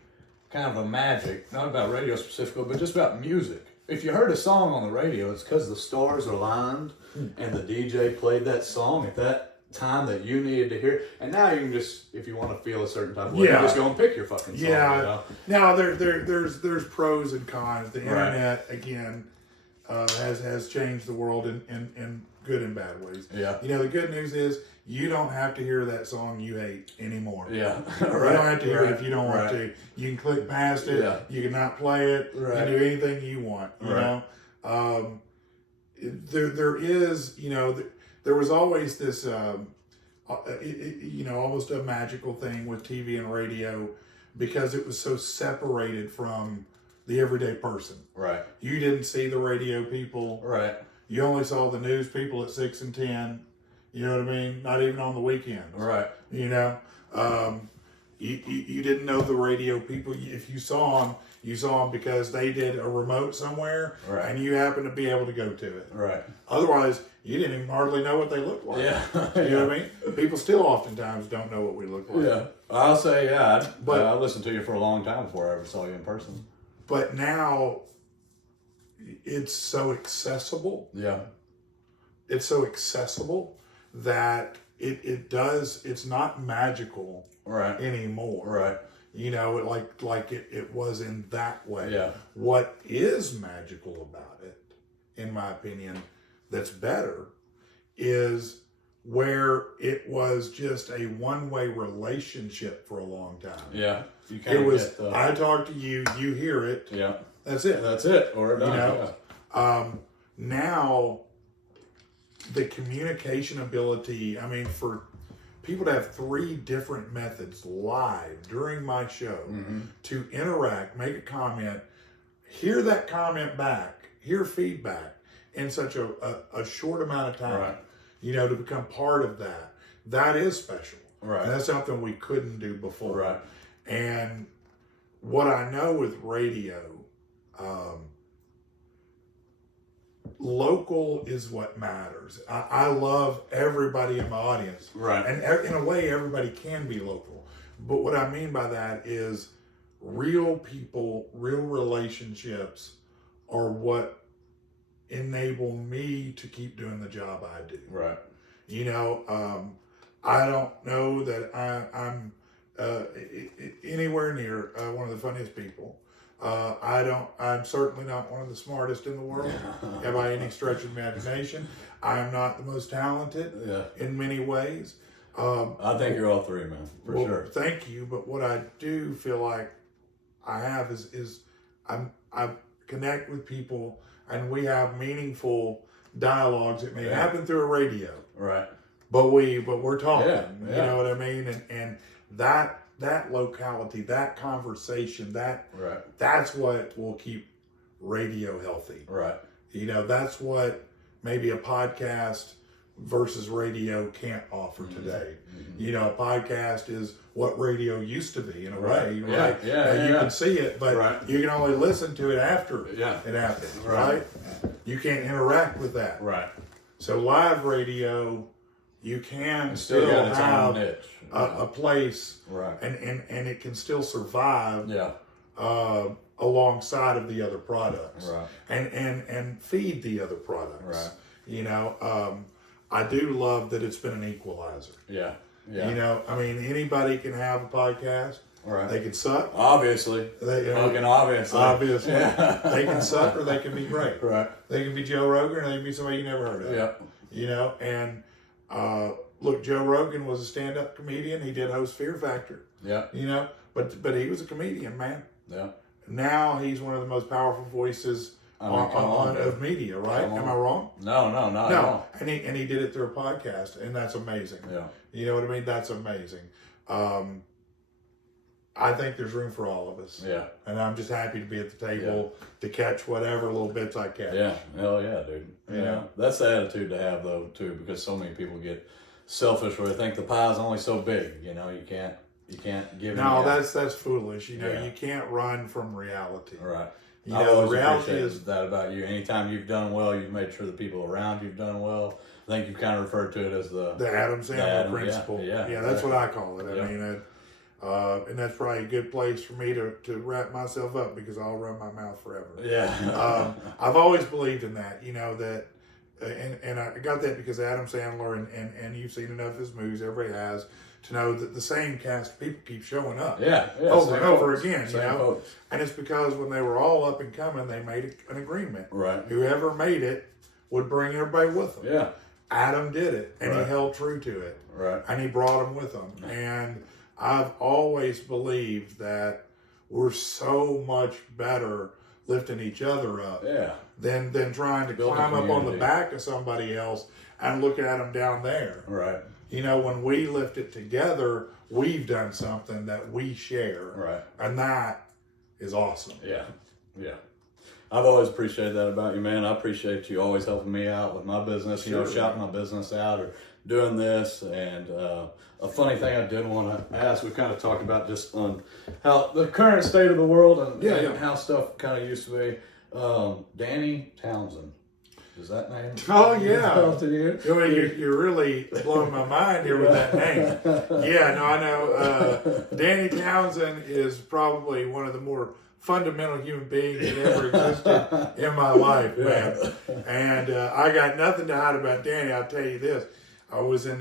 kind of a magic, not about radio specifically, but just about music. If you heard a song on the radio, it's because the stars are lined and the DJ played that song at that time that you needed to hear. And now you can just, if you want to feel a certain type of way, you just go and pick your fucking song. Yeah. Now there's pros and cons. The internet again has changed the world in good and bad ways. Yeah. The good news is you don't have to hear that song you hate anymore. Yeah. You don't have to hear it if you don't want to. You can click past it. Yeah. You can not play it. Right. You can do anything you want. You know. There is, there was always this, almost a magical thing with TV and radio because it was so separated from the everyday person. Right. You didn't see the radio people. Right. You only saw the news people at 6 and 10. You know what I mean? Not even on the weekends. Right. You didn't know the radio people. If you saw them because they did a remote somewhere, and you happened to be able to go to it. Right. Otherwise, you didn't even hardly know what they looked like. Yeah. You know what I mean? People still oftentimes don't know what we look like. Yeah. I'll say, but I listened to you for a long time before I ever saw you in person. But now, it's so accessible. Yeah. It's so accessible that it's not magical anymore. Right. You know, like it was in that way. Yeah. What is magical about it, in my opinion, that's better, is where it was just a one-way relationship for a long time. Yeah. It was, I talk to you, you hear it. Yeah. That's it. That's it. Or done. You know, now the communication ability, I mean, for people to have 3 different methods live during my show to interact, make a comment, hear that comment back, hear feedback in such a short amount of time, you know, to become part of that, that is special. Right. And that's something we couldn't do before. Right. And what I know with radio, local is what matters. I love everybody in my audience. Right. And in a way, everybody can be local. But what I mean by that is real people, real relationships are what enable me to keep doing the job I do. Right. You know, I don't know that I'm anywhere near one of the funniest people. I'm certainly not one of the smartest in the world by any stretch of imagination. I'm not the most talented in many ways. I think you're all 3, man, for sure. Thank you. But what I do feel like I have is I connect with people and we have meaningful dialogues that may happen through a radio. Right. But we're talking. Yeah. You know what I mean? And that locality, that conversation, that's what will keep radio healthy. Right. You know, that's what maybe a podcast versus radio can't offer today. You know, a podcast is what radio used to be in a way, right? Yeah, you can see it, but you can only listen to it after it happens, right? You can't interact with that. Right. So live radio, you can still have a place, and it can still survive alongside of the other products, and feed the other products. You know, I do love that it's been an equalizer. Yeah. You know, I mean, anybody can have a podcast. They can suck. Obviously. Obviously. They can suck or they can be great. They can be Joe Rogan or they can be somebody you never heard of. You know, and look, Joe Rogan was a stand-up comedian. He did host Fear Factor. You know, but he was a comedian, man. Now he's one of the most powerful voices of media, right? Am I wrong? No, not at all. And he did it through a podcast, and that's amazing. You know what I mean? That's amazing. I think there's room for all of us. And I'm just happy to be at the table to catch whatever little bits I catch. Hell yeah, dude. You know, that's the attitude to have though too, because so many people get selfish where they think the pie's only so big. You know, you can't give. No, that's foolish. You know, you can't run from reality. Right. You know, the reality is that about you. Anytime you've done well, you've made sure the people around you've done well. I think you kind of referred to it as the Adam Sandler principle. Yeah, that's what I call it. I mean, and that's probably a good place for me to wrap myself up because I'll run my mouth forever. I've always believed in that. You know that, and I got that because Adam Sandler and you've seen enough of his movies. Everybody has. To know that the same cast of people keep showing up over and over again, you know? And it's because when they were all up and coming, they made an agreement. Whoever made it would bring everybody with them. Adam did it, and he held true to it. And he brought them with him. And I've always believed that we're so much better lifting each other up than trying to climb up on the back of somebody else and look at them down there. You know, when we lift it together, we've done something that we share. And that is awesome. I've always appreciated that about you, man. I appreciate you always helping me out with my business, you know, shouting my business out or doing this. And a funny thing I did want to ask, we kind of talked about just on how the current state of the world and how stuff kind of used to be. Danny Townsend. Is that name? Oh, yeah. You're really blowing my mind here with that name. Yeah, no, I know. Danny Townsend is probably one of the more fundamental human beings that ever existed in my life, man. And I got nothing to hide about Danny. I'll tell you this. I was in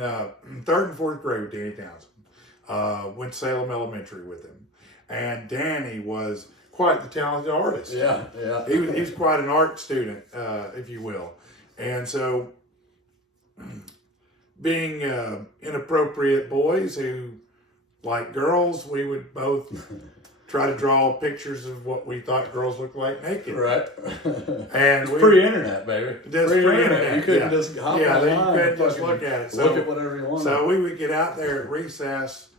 third and fourth grade with Danny Townsend. Went to Salem Elementary with him. And Danny was quite the talented artist. Yeah. He was quite an art student, if you will. And so, being inappropriate boys who like girls, we would both try to draw pictures of what we thought girls looked like naked. Right. And pre-internet, baby. Pre-internet. You couldn't just hop online. You couldn't just look at it. Look at whatever you wanted. So we would get out there at recess,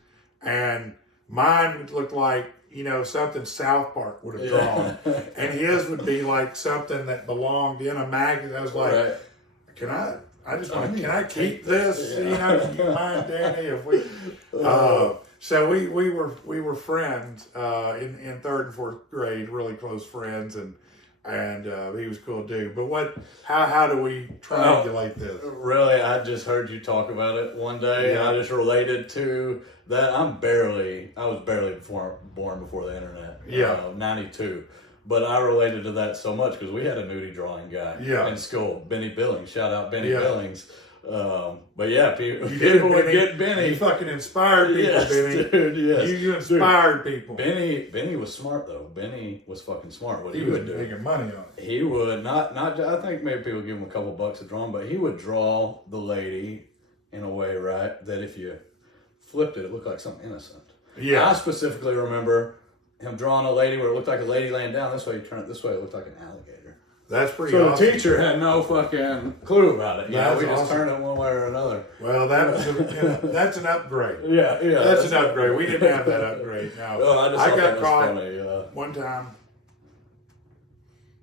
and mine would look like, something South Park would have drawn. And his would be like something that belonged in a magazine. I was like, can I keep this? Do you mind, Danny, if we... So we were friends in third and fourth grade, really close friends, and he was a cool dude. But how do we triangulate this? Really, I just heard you talk about it one day, and I just related to that. I was barely born before the internet. 92. But I related to that so much because we had a nudie drawing guy in school, Benny Billings. Shout out Benny Billings. But yeah, people would get Benny. You fucking inspired people, Benny. Dude, yes. You inspired people. Benny was smart though. Benny was fucking smart. What he would do, making money on it. He would not. I think maybe people give him a couple bucks a drawing, but he would draw the lady in a way, right, that if you flipped it, it looked like something innocent. Yeah. I specifically remember him drawing a lady where it looked like a lady laying down this way. You turn it this way, it looked like an alligator. That's pretty So awesome. the teacher had no fucking clue about it. We just turned it one way or another. Well, that's an upgrade. Yeah. That's an upgrade. We didn't have that upgrade. No. Oh, I got caught funny. one time.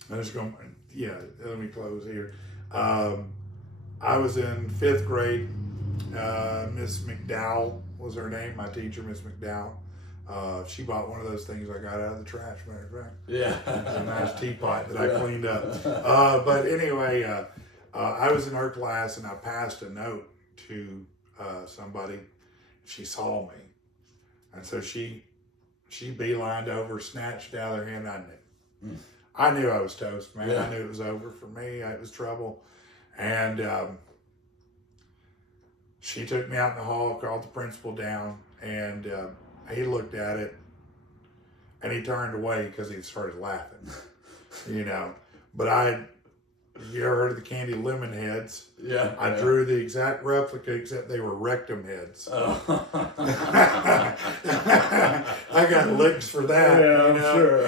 I'm just going. Yeah, let me close here. I was in fifth grade. Miss McDowell was her name. My teacher, Miss McDowell. She bought one of those things I got out of the trash, matter of fact. Yeah. It was a nice teapot that I cleaned up. But anyway, I was in her class and I passed a note to somebody. She saw me. And so she beelined over, snatched it out of her hand. I knew I was toast, man. Yeah. I knew it was over for me. It was trouble. And she took me out in the hall, called the principal down, and he looked at it, and he turned away because he started laughing, But you ever heard of the candy lemon heads? Yeah. I drew the exact replica, except they were rectum heads. Oh. I got licks for that. Yeah, I'm sure.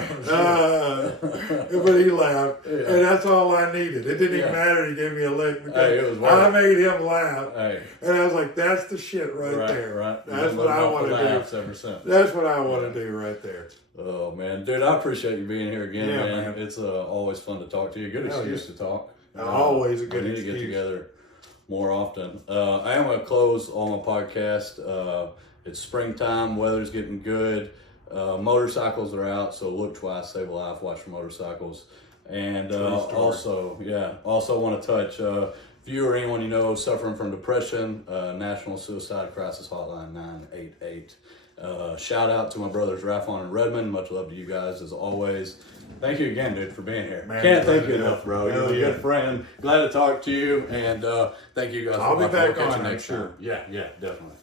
But he laughed, and that's all I needed. It didn't even matter. He gave me a lick because it was I made him laugh. Hey. And I was like, "That's the shit right there. Right. That's what I want to do. Ever since. That's what I want to do right there." Oh man, dude, I appreciate you being here again, man. Man. It's always fun to talk to you. Good excuse to talk. Always a good excuse. We need to get together more often. I am going to close on my podcast. It's springtime, weather's getting good. Motorcycles are out, so look twice, save a life, watch for motorcycles. And also want to touch, if you or anyone you know suffering from depression, National Suicide Crisis Hotline 988. Shout out to my brothers Raphon and Redmond. Much love to you guys as always. Thank you again, dude, for being here. Man, can't thank you enough, bro. You're a good friend. Glad to talk to you, and thank you guys. I'll be back on next sure. time. Yeah, definitely.